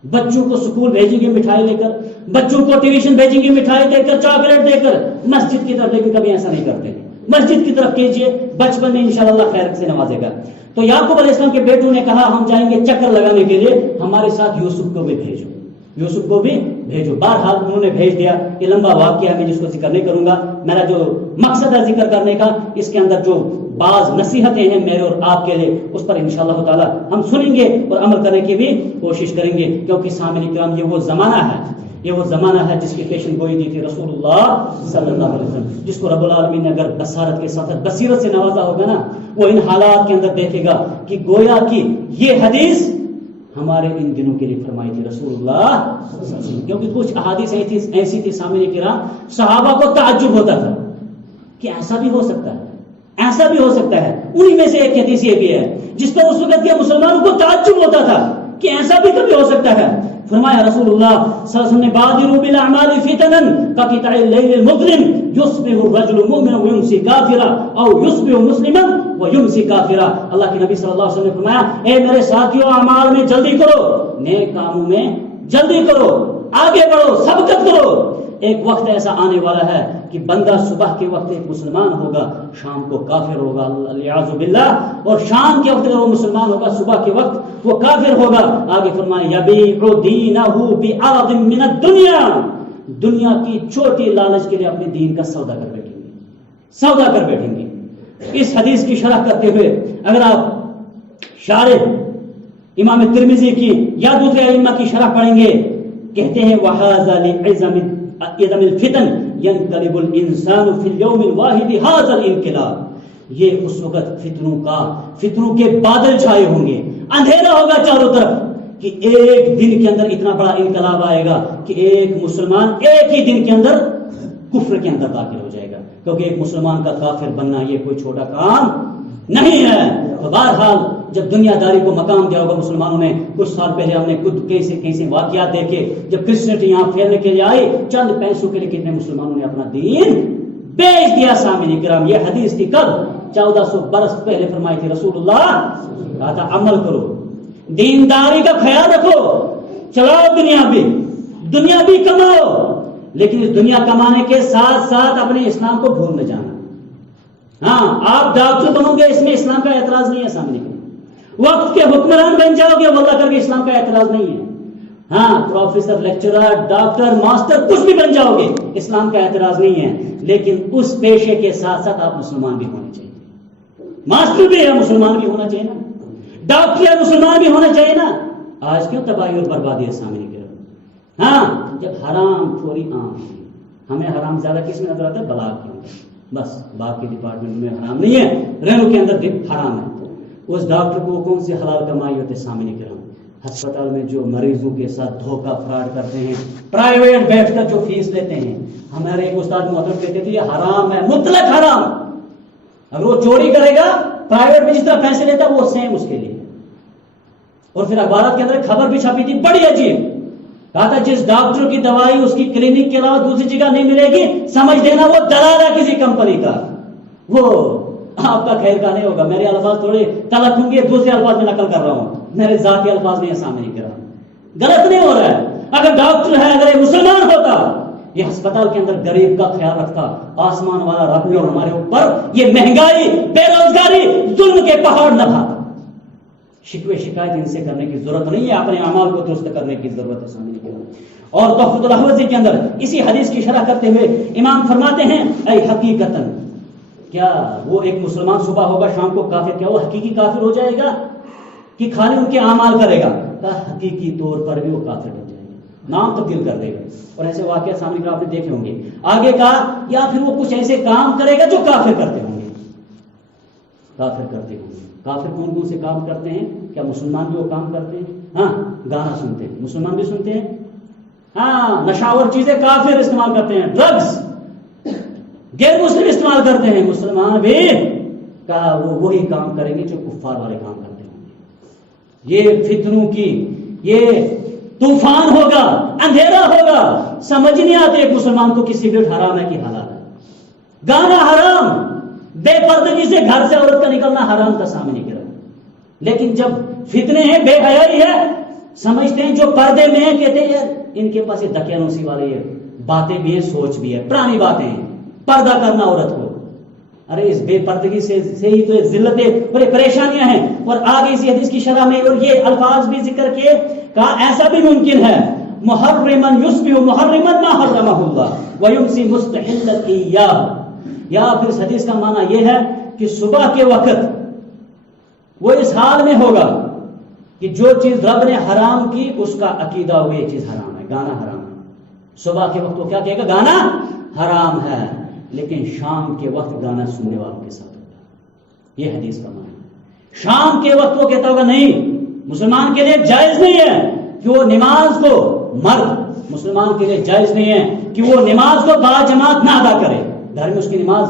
بچوں کو سکول بھیجیں گے مٹھائی لے کر، بچوں کو ٹیوشن بھیجیں گے مٹھائی دے کر، چاکلیٹ دے کر، مسجد کی طرف. لیکن کبھی ایسا نہیں کرتے. مسجد کی طرف کیجئے، بچپن میں انشاءاللہ اللہ خیر سے نوازے گا. تو یعقوب علیہ السلام کے بیٹوں نے کہا ہم جائیں گے چکر لگانے کے لیے، ہمارے ساتھ یوسف کو بھی بھیجو، یوسف کو بھی بھیجو. بہرحال انہوں نے بھیج دیا. یہ لمبا واقعہ ہے، میں جس کو ذکر نہیں کروں گا. میرا جو مقصد ہے ذکر کرنے کا، اس کے اندر جو بعض نصیحتیں ہیں میرے اور آپ کے لیے، اس پر انشاءاللہ تعالی ہم سنیں گے اور عمل کرنے کی بھی کوشش کریں گے. کیونکہ سامعین کرام، یہ وہ زمانہ ہے، یہ وہ زمانہ ہے جس کی پیشن گوئی دی تھی رسول اللہ صلی اللہ علیہ وسلم. جس کو رب العالمین نے اگر بصارت کے ساتھ بصیرت سے نوازا ہوگا نا، وہ ان حالات کے اندر دیکھے گا کہ گویا کی یہ حدیث ہمارے ان دنوں کے لیے فرمائی تھی رسول اللہ صلی اللہ علیہ وسلم. کیونکہ کچھ احادیث ایسی تھی سامعین کرام، صحابہ کو تعجب ہوتا تھا کہ ایسا بھی ہو سکتا ہے، ایسا بھی ہو سکتا ہے. انہی میں سے ایک حدیث یہ بھی ہے جس پر اس وقت کے مسلمانوں کو تعجب ہوتا تھا کہ ایسا بھی کبھی ہو سکتا ہے. فرمایا رسول اللہ صلی اللہ علیہ وسلم نے بادروا بالاعمال فتنا كقطع الليل المظلم يصبح الرجل مؤمنا ويمسي كافرا او يصبح مسلما ويمسي كافرا. اللہ کے نبی صلی اللہ علیہ وسلم نے فرمایا اے میرے ساتھیوں، اعمال میں جلدی کرو، نیک کاموں میں جلدی کرو، آگے بڑھو، سبقت کرو. ایک وقت ایسا آنے والا ہے کہ بندہ صبح کے وقت ایک مسلمان ہوگا، شام کو کافر ہوگا، الیاذ باللہ، اور شام کے وقت اگر وہ مسلمان ہوگا، صبح کے وقت وہ کافر ہوگا۔ آگے فرمائے یبیع دینہ بعرض من الدنیا، دنیا کی چھوٹی لالچ کے لیے اپنے دین کا سودا کر بیٹھیں گے۔ اس حدیث کی شرح کرتے ہوئے اگر آپ شارح امام ترمذی کی یا دوسرے ائمہ کی شرح پڑھیں گے، کہتے ہیں وَهَذَا لِعِظَمِ الْفِتَنِ يَنْقَلِبُ الْإِنسَانُ فِي الْيَوْمِ الْوَاحِدِ هَذَا الْانْقِلَابُ، یہ اس وقت فتنوں کے بادل چھائے ہوں گے، اندھیرا ہوگا چاروں طرف، کہ ایک دن کے اندر اتنا بڑا انقلاب آئے گا کہ ایک مسلمان ایک ہی دن کے اندر کفر کے اندر داخل ہو جائے گا، کیونکہ ایک مسلمان کا کافر بننا یہ کوئی چھوٹا کام نہیں ہے۔ تو بہرحال جب دنیا داری کو مقام دیا ہوگا مسلمانوں نے، کچھ سال پہلے ہم نے خود کیسے واقعات دیکھے، جب کرسچنٹی یہاں پھیلنے کے لیے آئی، چند پیسوں کے لیے کتنے مسلمانوں نے اپنا دین بیچ دیا۔ سامعین کرام، یہ حدیث تھی کب؟ 1400 برس پہلے فرمائی تھی رسول اللہ، کہا تھا عمل کرو، دینداری کا خیال رکھو، چلاؤ دنیا بھی کماؤ، لیکن اس دنیا کمانے کے ساتھ ساتھ اپنے اسلام کو بھول نہ جانا۔ ہاں، آپ ڈاکٹر بنو گے، اس میں اسلام کا اعتراض نہیں ہے، سامنے وقت کے حکمران بن جاؤ گے، واللہ کر کے اسلام کا اعتراض نہیں ہے۔ ہاں، پروفیسر، لیکچرر، ڈاکٹر، ماسٹر، کچھ بھی بن جاؤ گے، اسلام کا اعتراض نہیں ہے، لیکن اس پیشے کے ساتھ ساتھ آپ مسلمان بھی ہونے چاہیے۔ ماسٹر بھی ہے، مسلمان بھی ہونا چاہیے نا، ڈاکٹر ہے، مسلمان بھی ہونا چاہیے نا۔ آج کیوں تباہی اور بربادی ہے سامنے کی طرف؟ ہاں، جب حرام تھوڑی عام ہے، ہمیں حرام زیادہ کس میں نظر آتا ہے؟ بلاغ کے اندر، بس باقی ڈپارٹمنٹ میں حرام نہیں ہے، رینو کے اندر حرام ہے۔ اس ڈاکٹر کو کون سے حلال کمائی ہوتے سامنے کرام؟ ہسپتال میں جو مریضوں کے ساتھ دھوکہ فراڈ کرتے ہیں، پرائیویٹ بیٹھ کر جو فیس لیتے ہیں، ہمارے ایک استاد محترم کہتے تھے یہ حرام ہے، مطلق حرام۔ اگر وہ چوری کرے گا، پرائیویٹ میں جس طرح پیسے لیتا ہے وہ سیم اس کے لیے۔ اور پھر اخبارات کے اندر خبر بھی چھپی تھی بڑی عجیب، کہا تھا جس ڈاکٹر کی دوائی اس کی کلینک کے علاوہ دوسری جگہ نہیں ملے گی، سمجھ لینا وہ دلال ہے کسی کمپنی کا، وہ آپ کا خیر کا نہیں ہوگا۔ میرے الفاظ تھوڑے تلخ ہوں گے، دوسرے الفاظ میں نقل کر رہا ہوں، میرے ذاتی الفاظ نہیں ہے، سامنے کر رہا ہوں، غلط نہیں ہو رہا ہے۔ اگر ڈاکٹر ہے، اگر یہ مسلمان ہوتا، یہ ہسپتال کے اندر غریب کا خیال رکھتا، آسمان والا رب نے ہمارے اوپر یہ مہنگائی، بے روزگاری، ظلم کے پہاڑ نہ ڈھاتا۔ شکوے شکایت ان سے کرنے کی ضرورت نہیں ہے، اپنے اعمال کو درست کرنے کی ضرورت ہے سامنے کی۔ اور تحفۃ الاحوذی کے اندر اسی حدیث کی شرح کرتے ہوئے امام فرماتے ہیں اے حقیقتاً، کیا وہ ایک مسلمان صبح ہوگا شام کو کافر، کیا وہ حقیقی کافر ہو جائے گا کہ خالی ان کے اعمال کرے گا؟ کہا حقیقی طور پر بھی وہ کافر ہو جائے گا، نام تبدیل کر دے گا۔ اور ایسے واقعات سامنے کا آپ نے دیکھے ہوں گے۔ آگے کہا یا پھر وہ کچھ ایسے کام کرے گا جو کافر کرتے ہوں گے، کافر کون کون سے کام کرتے ہیں؟ کیا مسلمان بھی وہ کام کرتے ہیں؟ ہاں، گانا سنتے ہیں، مسلمان بھی سنتے ہیں۔ ہاں، نشاور چیزیں کافر استعمال کرتے ہیں، ڈرگز غیر مسلم استعمال کرتے ہیں، مسلمان بھی کہا وہ وہی کام کریں گے جو کفار والے کام کرتے ہوں گے۔ یہ فتنوں کی یہ طوفان ہوگا، اندھیرا ہوگا، سمجھ نہیں آتے ایک مسلمان کو کہ سگریٹ حرام ہے کہ حلال ہے، گانا حرام، بے پردگی سے گھر سے عورت کا نکلنا حرام کا سامنے کرا۔ لیکن جب فتنے ہیں، بے حیائی ہے، سمجھتے ہیں جو پردے میں ہیں، کہتے ہیں ان کے پاس یہ دقیانوسی والی ہے، باتیں بھی ہیں، سوچ بھی ہے، پرانی باتیں ہیں، پردہ کرنا عورت کو۔ ارے اس بے پردگی سے ہی تو ذلتیں اور پریشانیاں ہیں۔ اور آگے اسی حدیث کی شرح میں اور یہ الفاظ بھی ذکر کیے، کہا ایسا بھی ممکن ہے محرمن یصبح محرمن ما حرمہ اللہ ویمسی مستحلا ایاہ، یا پھر اس حدیث کا معنی یہ ہے کہ صبح کے وقت وہ اس حال میں ہوگا کہ جو چیز رب نے حرام کی اس کا عقیدہ ہو یہ چیز حرام ہے، گانا حرام ہے۔ صبح کے وقت وہ کیا کہے گا؟ گانا حرام ہے، لیکن شام کے وقت گانا سننے والوں کے ساتھ ہوگا۔ یہ حدیث کا معنی ہے۔ شام کے وقت وہ کہتا ہوگا نہیں، مسلمان کے لیے جائز نہیں ہے کہ وہ نماز کو، مرد مسلمان کے لیے جائز نہیں ہے کہ وہ نماز کو باجماعت نہ ادا کرے، گھر میں اس کی نماز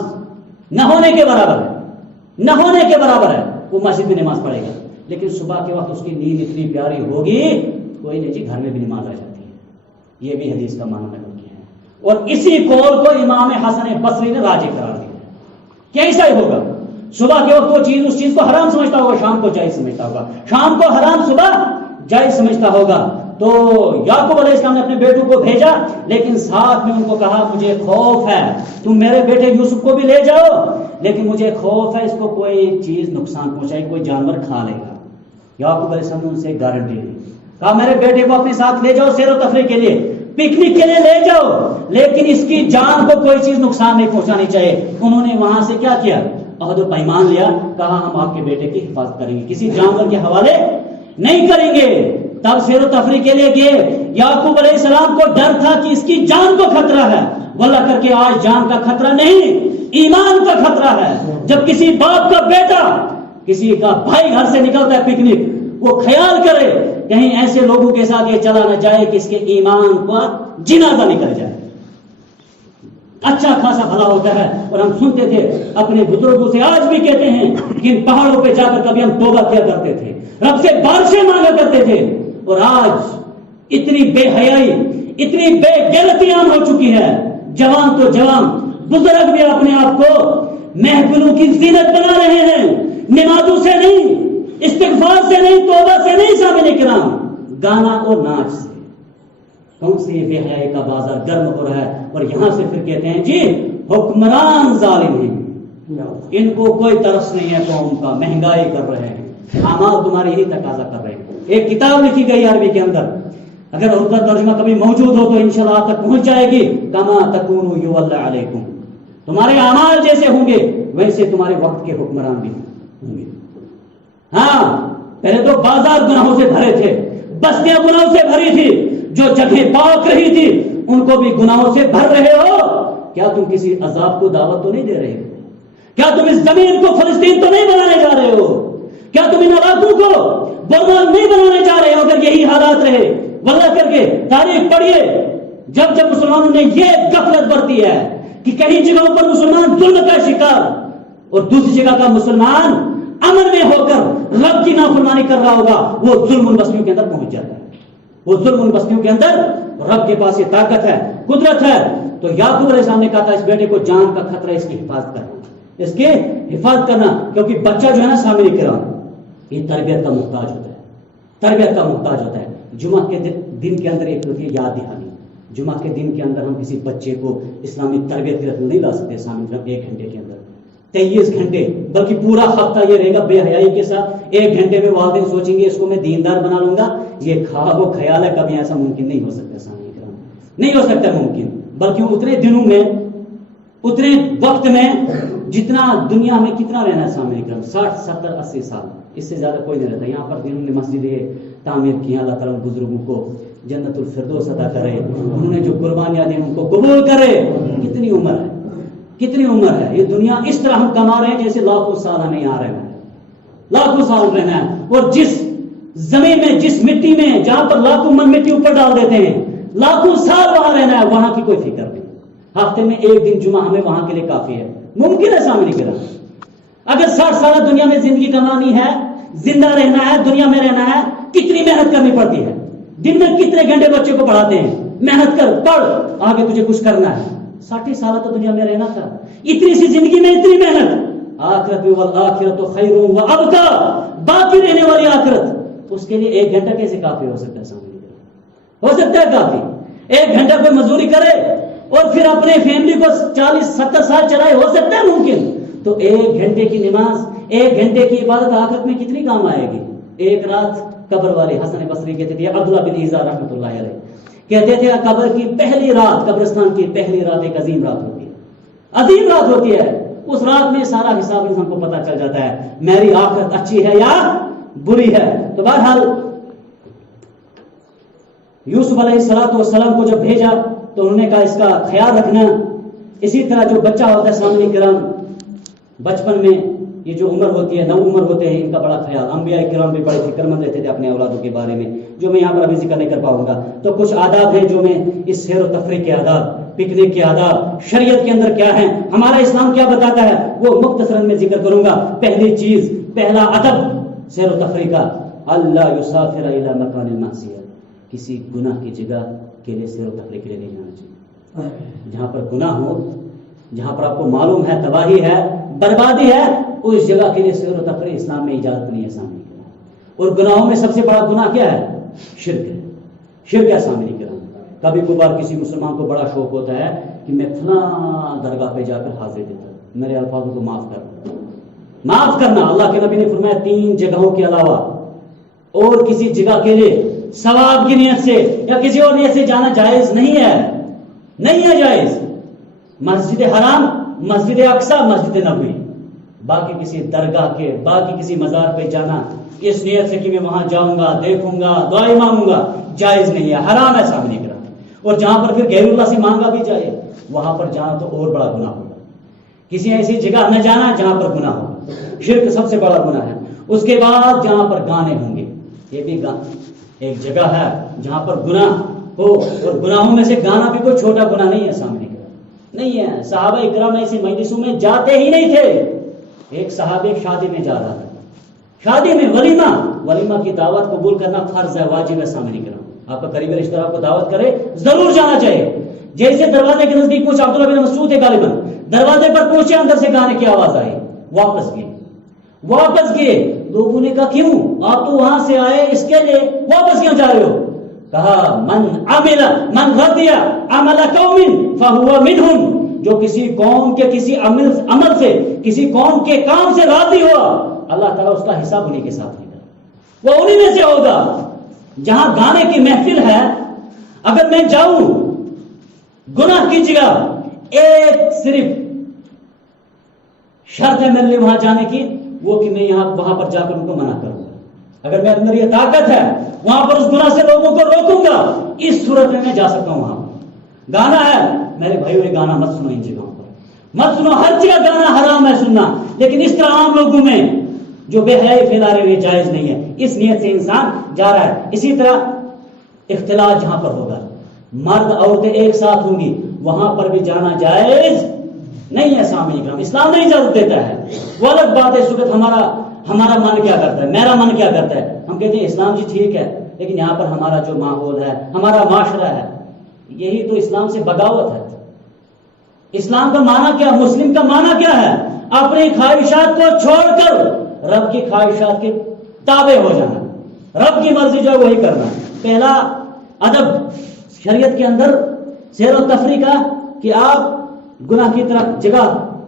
نہ ہونے کے برابر ہے، نہ ہونے کے برابر ہے، وہ مسجد میں نماز پڑھے گا، لیکن صبح کے وقت اس کی نیند اتنی پیاری ہوگی کوئی نہیں جی، گھر میں بھی نماز آ جاتی ہے۔ یہ بھی حدیث کا معنی نقل کیا ہے، اور اسی قول کو امام حسن بصری نے راجح قرار دیا کہ ایسا ہی ہوگا۔ صبح کے وقت وہ چیز اس چیز کو حرام سمجھتا ہوگا، شام کو جائز سمجھتا ہوگا، شام کو حرام، صبح جائز سمجھتا ہوگا۔ تو یعقوب علیہ السلام نے اپنے بیٹوں کو بھیجا، لیکن ساتھ میں ان کو کہا مجھے خوف ہے، تم میرے بیٹے یوسف کو بھی لے جاؤ، لیکن مجھے خوف ہے اس کو کوئی چیز نقصان پہنچائے، کوئی جانور کھا لے گا۔ یعقوب علیہ السلام نے ان سے گارنٹی لی، کہا میرے بیٹے کو اپنے ساتھ لے جاؤ، سیر و تفریح کے لیے، پکنک کے لیے لے جاؤ، لیکن اس کی جان کو کوئی چیز نقصان نہیں پہنچانی چاہیے۔ انہوں نے وہاں سے کیا کیا؟ عہد و پیمان لیا، کہا ہم آپ کے بیٹے کی حفاظت کریں گے، کسی جانور کے حوالے نہیں کریں گے۔ تب سیر و تفریح کے لیے گئے۔ یعقوب علیہ السلام کو ڈر تھا کہ اس کی جان کو خطرہ ہے، واللہ کر کے آج جان کا خطرہ نہیں، ایمان کا خطرہ ہے۔ جب کسی باپ کا بیٹا، کسی کا بھائی گھر سے نکلتا ہے پکنک، وہ خیال کرے کہیں ایسے لوگوں کے ساتھ یہ چلا نہ جائے کہ اس کے ایمان کا جنازہ نکل جائے۔ اچھا خاصا بھلا ہوتا ہے، اور ہم سنتے تھے اپنے بزرگوں سے، آج بھی کہتے ہیں کہ ان پہاڑوں پہ جا کر کبھی ہم توبہ کیا کرتے تھے، رب سے بارشیں مانگا کرتے تھے، اور آج اتنی بے حیائی، اتنی بے غیرتی عام ہو چکی ہے۔ جوان تو جوان، بزرگ بھی اپنے آپ کو محفلوں کی زینت بنا رہے ہیں، نمازوں سے نہیں، استغفار سے نہیں، توبہ سے نہیں، سامنے کرام گانا اور ناچ سے۔ کون سی بے حیائی کا بازار گرم ہو رہا ہے، اور یہاں سے پھر کہتے ہیں جی حکمران ظالم ہیں، ان کو کوئی ترس نہیں ہے قوم کا، مہنگائی کر رہے ہیں، اعمال تمہاری ہی تقاضا کر رہے ہیں۔ ایک کتاب لکھی گئی عربی کے اندر، اگر اردو ترجمہ کبھی موجود ہو تو انشاءاللہ آپ تک پہنچ جائے گی، کما تکونوا یولی علیکم، تمہارے اعمال جیسے ہوں گے ویسے تمہارے وقت کے حکمران بھی ہوں گے۔ ہاں، پہلے تو بازار گناہوں سے بھرے تھے، بستیاں گناہوں سے بھری تھی، جو جگہ پاک رہی تھی ان کو بھی گناہوں سے بھر رہے ہو۔ کیا تم کسی عذاب کو دعوت تو نہیں دے رہے ہو؟ کیا تم اس زمین کو فلسطین تو نہیں بنانے جا رہے ہو؟ کیا تم ان علاقوں کو برباد نہیں بنانے جا رہے ہو؟ اگر یہی حالات رہے، واللہ کر کے تاریخ پڑھیے، جب جب مسلمانوں نے یہ غفلت برتی ہے کہ کئی جگہوں پر مسلمان ظلم کا شکار، اور دوسری جگہ کا مسلمان امن میں ہو کر رب کی نافرمانی کر رہا ہوگا، وہ ظلم ان بستیوں کے اندر پہنچ جاتا ہے۔ وہ ظلم ان بستیوں کے اندر، رب کے پاس یہ طاقت ہے، قدرت ہے۔ تو یعقوب علیہ السلام نے کہا تھا اس بیٹے کو جان کا خطرہ ہے، اس کی حفاظت کرنا، اس کی حفاظت کرنا، کیونکہ بچہ جو ہے نا سامنے کرام، یہ تربیت کا محتاج ہوتا ہے، تربیت کا محتاج ہوتا ہے۔ جمعہ کے دن کے اندر ایک ہوتی ہے یاد دہانی، جمعہ کے دن کے اندر ہم کسی بچے کو اسلامی تربیت کی طرف نہیں لا سکتے سامنے ایک گھنٹے کے اندر، 23 گھنٹے، بلکہ پورا ہفتہ یہ رہے گا بے حیائی کے ساتھ۔ ایک گھنٹے میں والدین سوچیں گے اس کو میں دیندار بنا لوں گا، یہ خواب و خیال ہے، کبھی ایسا ممکن نہیں ہو سکتا، سامنے کرام نہیں ہو سکتا ممکن، بلکہ اتنے دنوں میں، اتنے وقت میں، جتنا دنیا میں کتنا رہنا ہے سامنے کرام، 60 70 80 سال، اس سے زیادہ کوئی نہیں رہتا۔ یہاں پر انہوں نے مسجدیں تعمیر کی، اللہ تعالیٰ بزرگوں کو جنت الفردوس عطا کرے، انہوں نے جو قربانیاں دی ان کو قبول کرے۔ کتنی عمر ہے، کتنی عمر ہے، یہ دنیا اس طرح ہم کما رہے ہیں جیسے لاکھوں سال ہمیں یہاں رہنا ہے، لاکھوں سال رہنا ہے، اور جس زمین میں، جس مٹی میں جہاں پر لاکھوں من مٹی اوپر ڈال دیتے ہیں، لاکھوں سال وہاں رہنا ہے، وہاں کی کوئی فکر نہیں۔ ہفتے میں ایک دن جمعہ ہمیں وہاں کے لیے کافی ہے، ممکن ہے سامنے کرا۔ اگر 60 سال دنیا میں زندگی کمانی ہے، زندہ رہنا ہے، دنیا میں رہنا ہے، کتنی محنت کرنی پڑتی ہے، دن میں کتنے گھنٹے بچے کو پڑھاتے ہیں، محنت کر، پڑھ، آگے تجھے کچھ کرنا ہے۔ 60 سال تو دنیا میں رہنا تھا، اتنی سی زندگی میں اتنی محنت، آخرت والآخرت خیر و ابقا، باقی رہنے والی آخرت، اس کے لیے ایک گھنٹہ کیسے کافی ہو سکتا ہے سامنے؟ ہو سکتا ہے کافی؟ ایک گھنٹہ کوئی مزدوری کرے اور پھر اپنے فیملی کو 40 70 سال چلائے، ہو سکتا ہے ممکن؟ تو ایک گھنٹے کی نماز، ایک گھنٹے کی عبادت آخرت میں کتنی کام آئے گی؟ ایک رات قبر والے حسن بصری کہتے تھے، عبداللہ بن ایزا رحمۃ اللہ علیہ کہتے تھے، قبر کی پہلی رات، قبرستان کی پہلی رات ایک عظیم رات ہوتی ہے، عظیم رات ہوتی ہے۔ اس رات میں سارا حساب انسان کو پتہ چل جاتا ہے، میری آخرت اچھی ہے یا بری ہے۔ تو بہرحال یوسف علیہ السلام کو جب بھیجا تو انہوں نے کہا اس کا خیال رکھنا۔ اسی طرح جو بچہ ہوتا ہے سامنے کرام، بچپن میں یہ جو عمر ہوتی ہے، نو عمر ہوتے ہیں، ان کا بڑا خیال، انبیاء کرام بھی بڑے فکر مند رہتے تھے اپنے اولادوں کے بارے میں، جو میں یہاں پر ابھی ذکر نہیں کر پاؤں گا۔ تو کچھ آداب ہیں جو میں اس سیر و تفریح کے آداب، پکنک کے آداب، شریعت کے اندر کیا ہے، ہمارا اسلام کیا بتاتا ہے، وہ مختصراً میں ذکر کروں گا۔ پہلی چیز، پہلا ادب سیر و تفریح کا، اللہ یسافر الی مکان المعصیہ، کسی گناہ کی جگہ کے لیے سیر و تفریح کے لیے نہیں جانا چاہیے۔ جہاں پر گناہ ہو، جہاں پر آپ کو معلوم ہے تباہی ہے، بربادی ہے، اس جگہ کے لیے سیر و تفریح اسلام میں اجازت نہیں ہے سامنے۔ اور گناہوں میں سب سے بڑا گناہ کیا ہے؟ شرک ہے۔ شرک ہے سامنے کرام۔ کبھی کبھار کسی مسلمان کو بڑا شوق ہوتا ہے کہ میں فلاں درگاہ پہ جا کر حاضری دیتا ہوں، میرے الفاظوں کو معاف کرنا۔ اللہ کے نبی نے فرمایا 3 جگہوں کے علاوہ اور کسی جگہ کے لیے ثواب کی نیت سے یا کسی اور نیت سے جانا جائز نہیں ہے، نہیں ہے جائز۔ مسجد حرام، مسجد اقصی، مسجد نبوی، باقی کسی درگاہ کے، باقی کسی مزار پہ جانا اس نیت سے کہ میں وہاں جاؤں گا، دیکھوں گا، دعائیں مانگوں گا، جائز نہیں ہے، حرام ہے سامنے کرام۔ اور جہاں پر پھر غیر اللہ سے مانگا بھی جائے وہاں پر جانا تو اور بڑا گناہ ہوگا۔ کسی ایسی جگہ نہ جانا جہاں پر گناہ ہوگا، شرک سب سے بڑا گناہ ہے۔ اس کے بعد جہاں پر گانے ہوں گے، یہ بھی ایک جگہ ہے جہاں پر گناہ ہو، اور گناہوں میں سے گانا بھی کوئی چھوٹا گناہ نہیں ہے سامنے کرام، نہیں ہے۔ صحابہ اکرام ایسی مجلسوں میں جاتے ہی نہیں تھے۔ ایک صحابی ایک شادی میں جا رہا تھا، شادی میں ولیمہ کی دعوت قبول کرنا فرض ہے، واجب ہے سامنے کرام۔ آپ کا قریبی رشتہ دار آپ کو دعوت کرے ضرور جانا چاہیے۔ جیسے دروازے کے نزدیک پہنچا، عبداللہ بن مسعود ہے غالباً، دروازے پر پہنچے، اندر سے گانے کی آواز آئی، واپس گئے۔ لوگوں نے کہا کیوں؟ آپ تو وہاں سے آئے اس کے لیے، واپس کیوں جا رہے ہو؟ کہا من رضی عمل قوم فہو منہم، جو کسی قوم کے کسی عمل سے، کسی قوم کے کام سے راضی ہوا، اللہ تعالیٰ اس کا حساب انہی کے ساتھ لے گا، وہ انہی میں سے ہوگا۔ جہاں گانے کی محفل ہے، اگر میں جاؤں گناہ کی جگہ، ایک صرف شرط ہے میرے لیے وہاں جانے کی، وہ کہ میں وہاں پر جا کر ان کو منع کروں گا۔ اگر میرے اندر یہ طاقت ہے وہاں پر اس گناہ سے لوگوں کو روکوں گا، اس صورت میں جا سکتا ہوں۔ وہاں گانا ہے، میرے بھائیو یہ گانا مت سنو، ان جگہوں پر مت سنو، ہر جگہ گانا حرام ہے سننا، لیکن اس طرح عام لوگوں میں جو بے حیائی پھیلا رہے ہیں جائز نہیں ہے، اس نیت سے انسان جا رہا ہے۔ اسی طرح اختلاط جہاں پر ہوگا، مرد عورتیں ایک ساتھ ہوں گی، وہاں پر بھی جانا جائز نہیں ہے سامنے کرام، اسلام نہیں اجازت دیتا ہے۔ وہ الگ بات ہے، اس وقت ہمارا من کیا کرتا ہے، میرا من کیا کرتا ہے، ہم کہتے ہیں اسلام جی ٹھیک ہے، لیکن یہاں پر ہمارا جو ماحول ہے، ہمارا معاشرہ ہے، یہی تو اسلام سے بغاوت ہے۔ اسلام کا معنی کیا، مسلم کا معنی کیا ہے؟ اپنی خواہشات کو چھوڑ کر رب کی خواہشات کے تابع ہو جانا، رب کی مرضی جو ہے وہی کرنا۔ پہلا ادب شریعت کے اندر سیر و تفریح کا کہ آپ گناہ کی طرف جگہ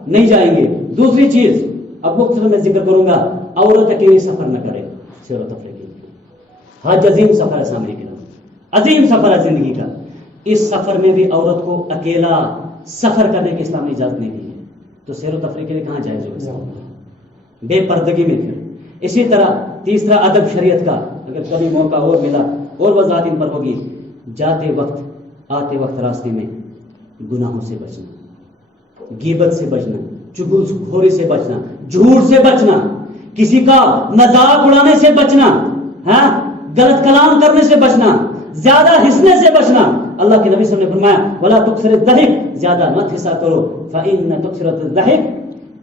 نہیں جائیں گے۔ دوسری چیز اب مختصر میں ذکر کروں گا، عورت اکیلی سفر نہ کرے سیر و تفریح کے لیے۔ حج عظیم سفر ہے سامنے کے نام، عظیم سفر ہے زندگی کا، اس سفر میں بھی عورت کو اکیلا سفر کرنے کی اسلام نے اجازت نہیں دی ہے، تو سیر و تفریح کے لیے کہاں جائز ہوگا؟ بے پردگی میں پھر۔ اسی طرح تیسرا ادب شریعت کا، اگر کبھی موقع اور ملا اور وضاحت ان پر ہوگی، جاتے وقت آتے وقت راستے میں گناہوں سے بچنا، غیبت سے بچنا، چغل خوری سے بچنا، جھوٹ سے بچنا، کسی کا مذاق اڑانے سے بچنا، غلط کلام کرنے سے بچنا، زیادہ ہنسنے سے بچنا۔ اللہ کے نبی صلی اللہ علیہ وسلم نے فرمایا وَلَا تُكْثِرِ الضَّحِكَ، زیادہ مت ہنسا کرو، فَإِنَّ تُكْثِرَةَ الضَّحِكَ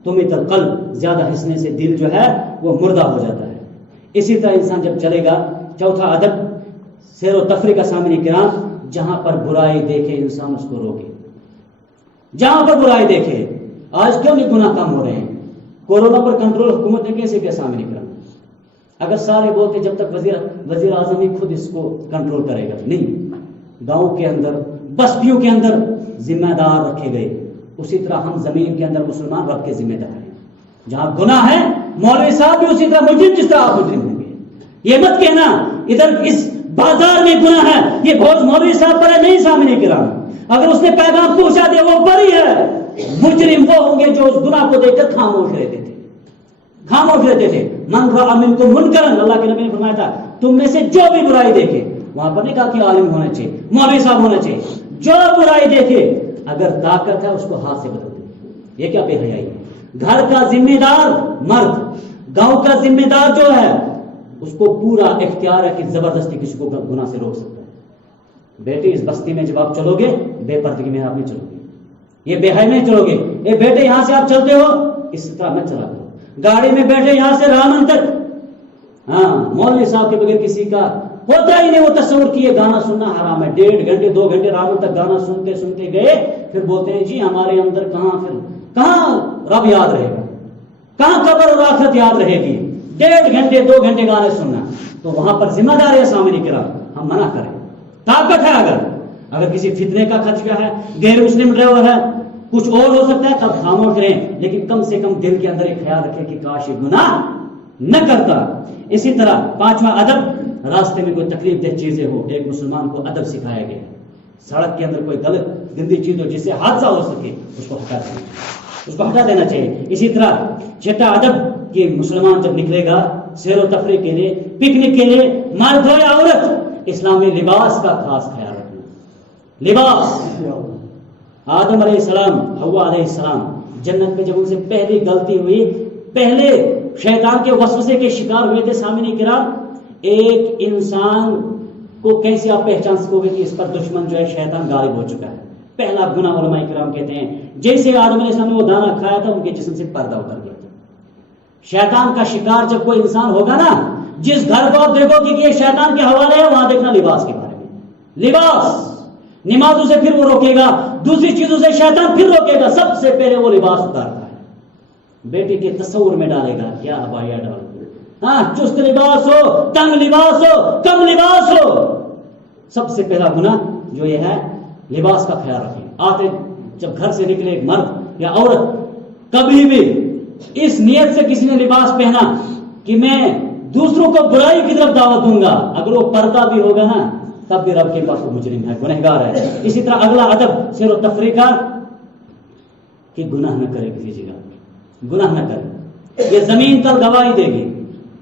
تُمِيتُ الْقَلْبَ، زیادہ ہنسنے سے دل جو ہے وہ مردہ ہو جاتا ہے۔ اسی طرح انسان جب چلے گا، چوتھا ادب سیر و تفریح کا سامنے کرام، جہاں پر برائی دیکھے انسان اس کو روکے، جہاں پر برائی دیکھے۔ آج کیوں نہیں گناہ کم ہو رہے ہیں؟ کورونا پر کنٹرول حکومت نے کیسے کیا سامنے کرام؟ اگر سارے بولتے جب تک وزیر اعظم ہی خود اس کو کنٹرول کرے گا، نہیں، گاؤں کے اندر، بستیوں کے اندر ذمہ دار رکھے گئے۔ اسی طرح ہم زمین کے اندر مسلمان رب کے ذمہ دار ہیں۔ جہاں گناہ ہے، مولوی صاحب بھی اسی طرح مجرم جس طرح آپ مجرم ہوں گے۔ یہ مت کہنا ادھر اس بازار میں گناہ ہے، یہ بہت مولوی صاحب پر ہے، نہیں سامنے کرام۔ اگر اس نے پیغام پہنچا دیا وہ بری ہے۔ مجرم وہ ہوں گے جو اس گناہ کو دیکھ کر خاموش رہتے تھے، خاموش رہتے تھے۔ من رأى منکم منکرا، اللہ کے نبی نے فرمایا تھا تم میں سے جو بھی برائی دیکھے، وہاں پر نہیں کہا کہ عالم ہونا چاہیے، مولوی صاحب ہونا چاہیے، جو برائی دیکھے اگر طاقت ہے اس کو ہاتھ سے بدل دے۔ یہ کیا بے حیائی ہے؟ گھر کا ذمہ دار مرد، گاؤں کا ذمہ دار جو ہے، اس کو پورا اختیار ہے کہ زبردستی کسی کو گناہ سے روک سکتا ہے۔ بیٹے اس بستی میں جب آپ چلو گے، بے پردگی میں آپ نہیں چلو گے، یہ بے حیائی نہیں چلو گے۔ اے بیٹے یہاں سے آپ چلتے ہو اس طرح میں چلا کرو، گاڑی میں بیٹھے یہاں سے رامن تک، مولوی صاحب کے بغیر کسی کا ہوتا ہی نہیں وہ تصور کیے گانا سننا حرام ہے۔ 1.5 گھنٹے 2 گھنٹے رامن تک گانا سنتے سنتے گئے، پھر بولتے ہیں جی ہمارے اندر کہاں رب یاد رہے گا، کہاں قبر اور آخرت یاد رہے گی؟ 1.5 گھنٹے 2 گھنٹے گانے سننا، تو وہاں پر ذمہ دار ہے سامنے کرام، ہم منع کریں۔ طاقت ہے. اگر کسی فتنے کا خدشہ ہے, غیر مسلم ڈرائیور ہے, کچھ اور ہو سکتا ہے, تب خاموش رہیں, لیکن کم سے کم دل کے اندر ایک خیال رکھے کہ کاش یہ گناہ نہ کرتا. اسی طرح پانچواں ادب, راستے میں کوئی تکلیف دہ چیزیں ہو, ایک مسلمان کو ادب سکھایا گیا. سڑک کے اندر کوئی غلط گندی چیز ہو جس سے حادثہ ہو سکے, اس کو ہٹا دینا چاہیے. اسی طرح چھٹا ادب کہ مسلمان جب نکلے گا سیر و تفریح کے لیے, پکنک کے لیے, مرد ہو یا عورت, اسلام میں لباس کا خاص خیال رکھنا. لباس, آدم علیہ السلام, حوا علیہ السلام جنت میں جب ان سے پہلی غلطی ہوئی, پہلے شیطان کے وسوسے کے شکار ہوئے تھے. سامعین کرام, ایک انسان کو کیسے آپ پہچان سکو گے کہ اس پر دشمن جو ہے شیطان غالب ہو چکا ہے؟ پہلا گناہ علماء کرام کہتے ہیں جیسے آدم علیہ السلام نے وہ دانا کھایا تھا, ان کے جسم سے پردہ اتر گیا تھا. شیطان کا شکار جب کوئی انسان ہوگا نا, جس گھر کو آپ دیکھو کہ یہ شیطان کے حوالے ہے, وہاں دیکھنا لباس کے بارے میں. لباس, نمازوں سے پھر وہ روکے گا, دوسری چیزوں سے شیطان پھر روکے گا, سب سے پہلے وہ لباس اتارتا ہے. بیٹی کے تصور میں ڈالے گا, کیا ابایا ڈال, ہاں چست لباس ہو, تنگ لباس ہو, کم لباس ہو. سب سے پہلا گناہ جو یہ ہے لباس کا خیال رکھیں. آتے جب گھر سے نکلے ایک مرد یا عورت, کبھی بھی اس نیت سے کسی نے لباس پہنا کہ میں دوسروں کو برائی کی طرف دعوت دوں گا, اگر وہ پردہ بھی ہوگا نا تب بھی رب کے پاس وہ مجرم ہے, گنہگار ہے. اسی طرح اگلا ادب سیر و تفریح کا کہ گناہ نہ کرے کسی جگہ, گناہ نہ کرے. یہ زمین کل گواہی دے گی,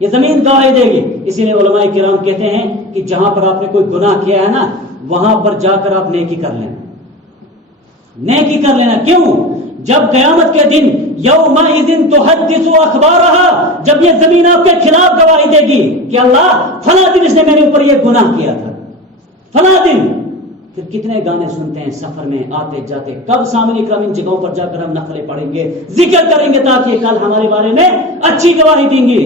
یہ زمین گواہی دے گی. اسی لیے علماء کرام کہتے ہیں کہ جہاں پر آپ نے کوئی گناہ کیا ہے نا, وہاں پر جا کر آپ نیکی کر لینا, نیکی کر لینا. کیوں؟ جب قیامت کے دن یومئذ تحدث اخبارہا, جب یہ زمین آپ کے خلاف گواہی دے گی کہ اللہ فلاں دن اس نے میرے اوپر یہ گناہ کیا تھا, فلاں دن. پھر کتنے گانے سنتے ہیں سفر میں آتے جاتے, کب سامنے کرام ان جگہوں پر جا کر ہم نقلیں پڑھیں گے, ذکر کریں گے تاکہ کل ہمارے بارے میں اچھی گواہی دیں گے.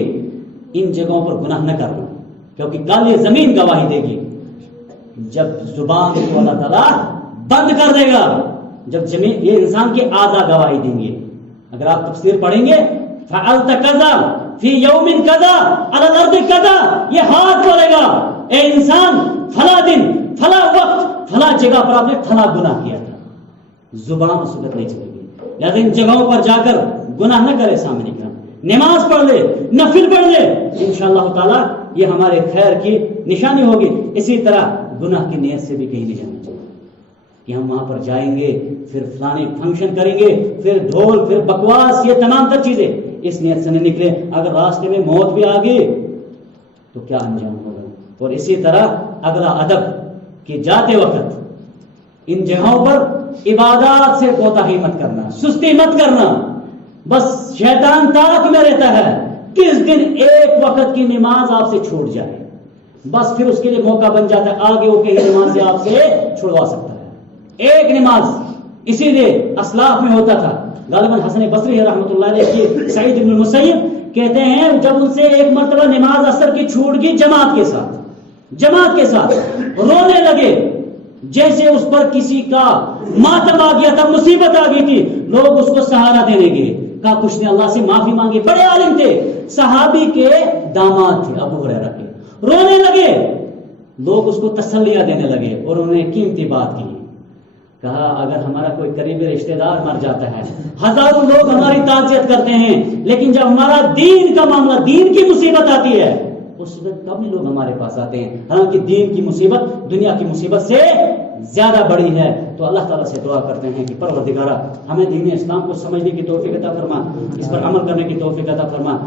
ان جگہوں پر گناہ نہ کرو, کیونکہ کل یہ زمین گواہی دے گی. جب زبان کو اللہ تعالیٰ بند کر دے گا, جب زمین, یہ انسان کے اعضاء گواہی دیں گے. اگر آپ تفسیر پڑھیں گے فعلت کذا فی یوم کذا علی الارض کذا, یہ ہاتھ بولے گا اے انسان فلاں دن فلاں وقت فلاں جگہ پر آپ نے فلاں گناہ کیا تھا. زبان اس وقت نہیں چلے گی. لہذا ان جگہوں پر جا کر گناہ نہ کرے. سامنے کرام, نماز پڑھ لے, نفل پڑھ لے, انشاءاللہ تعالی یہ ہمارے خیر کی نشانی ہوگی. اسی طرح گناہ کی نیت سے بھی کہیں نہیں جانا چاہیے کہ ہم وہاں پر جائیں گے, پھر فلانے فنکشن کریں گے, پھر ڈھول, پھر بکواس, یہ تمام تر چیزیں اس نیت سے نہ نکلے. اگر راستے میں موت بھی آ گئی تو کیا انجام ہوگا. اور اسی طرح اگلا ادب کہ جاتے وقت ان جگہوں پر عبادات سے کوتاہی مت کرنا, سستی مت کرنا. بس شیطان طاق میں رہتا ہے کس دن ایک وقت کی نماز آپ سے چھوٹ جائے, بس پھر اس کے لیے موقع بن جاتا ہے آگے وہ کہیں نماز سے آپ سے چھڑوا سکتا ہے. ایک نماز, اسی لیے اسلاف میں ہوتا تھا, غالباً حسن بصری رحمۃ اللہ علیہ کی سعید بن المسیب کہتے ہیں جب ان سے ایک مرتبہ نماز عصر کی چھوٹ گئی جماعت کے ساتھ رونے لگے, جیسے اس پر کسی کا ماتم آ گیا تھا, مصیبت آ گئی تھی. لوگ اس کو سہارا دینے گئے, کہا کچھ نے اللہ سے معافی مانگی. بڑے عالم تھے, صحابی کے داماد تھے ابو ہریرہ کے, رونے لگے. لوگ اس کو تسلیاں دینے لگے اور انہوں نے قیمتی بات کی. کہا اگر ہمارا کوئی قریبی رشتہ دار مر جاتا ہے, ہزاروں لوگ ہماری تعزیت کرتے ہیں, لیکن جب ہمارا دین کا معاملہ, دین کی مصیبت آتی ہے, اس وقت کم لوگ ہمارے پاس آتے ہیں. حالانکہ دین کی مصیبت دنیا کی مصیبت سے زیادہ بڑی ہے. تو اللہ تعالیٰ سے دعا کرتے ہیں کہ پروردگارہ ہمیں دین اسلام کو سمجھنے کی توفیق عطا فرما, اس پر عمل کرنے کی توفیق عطا فرما.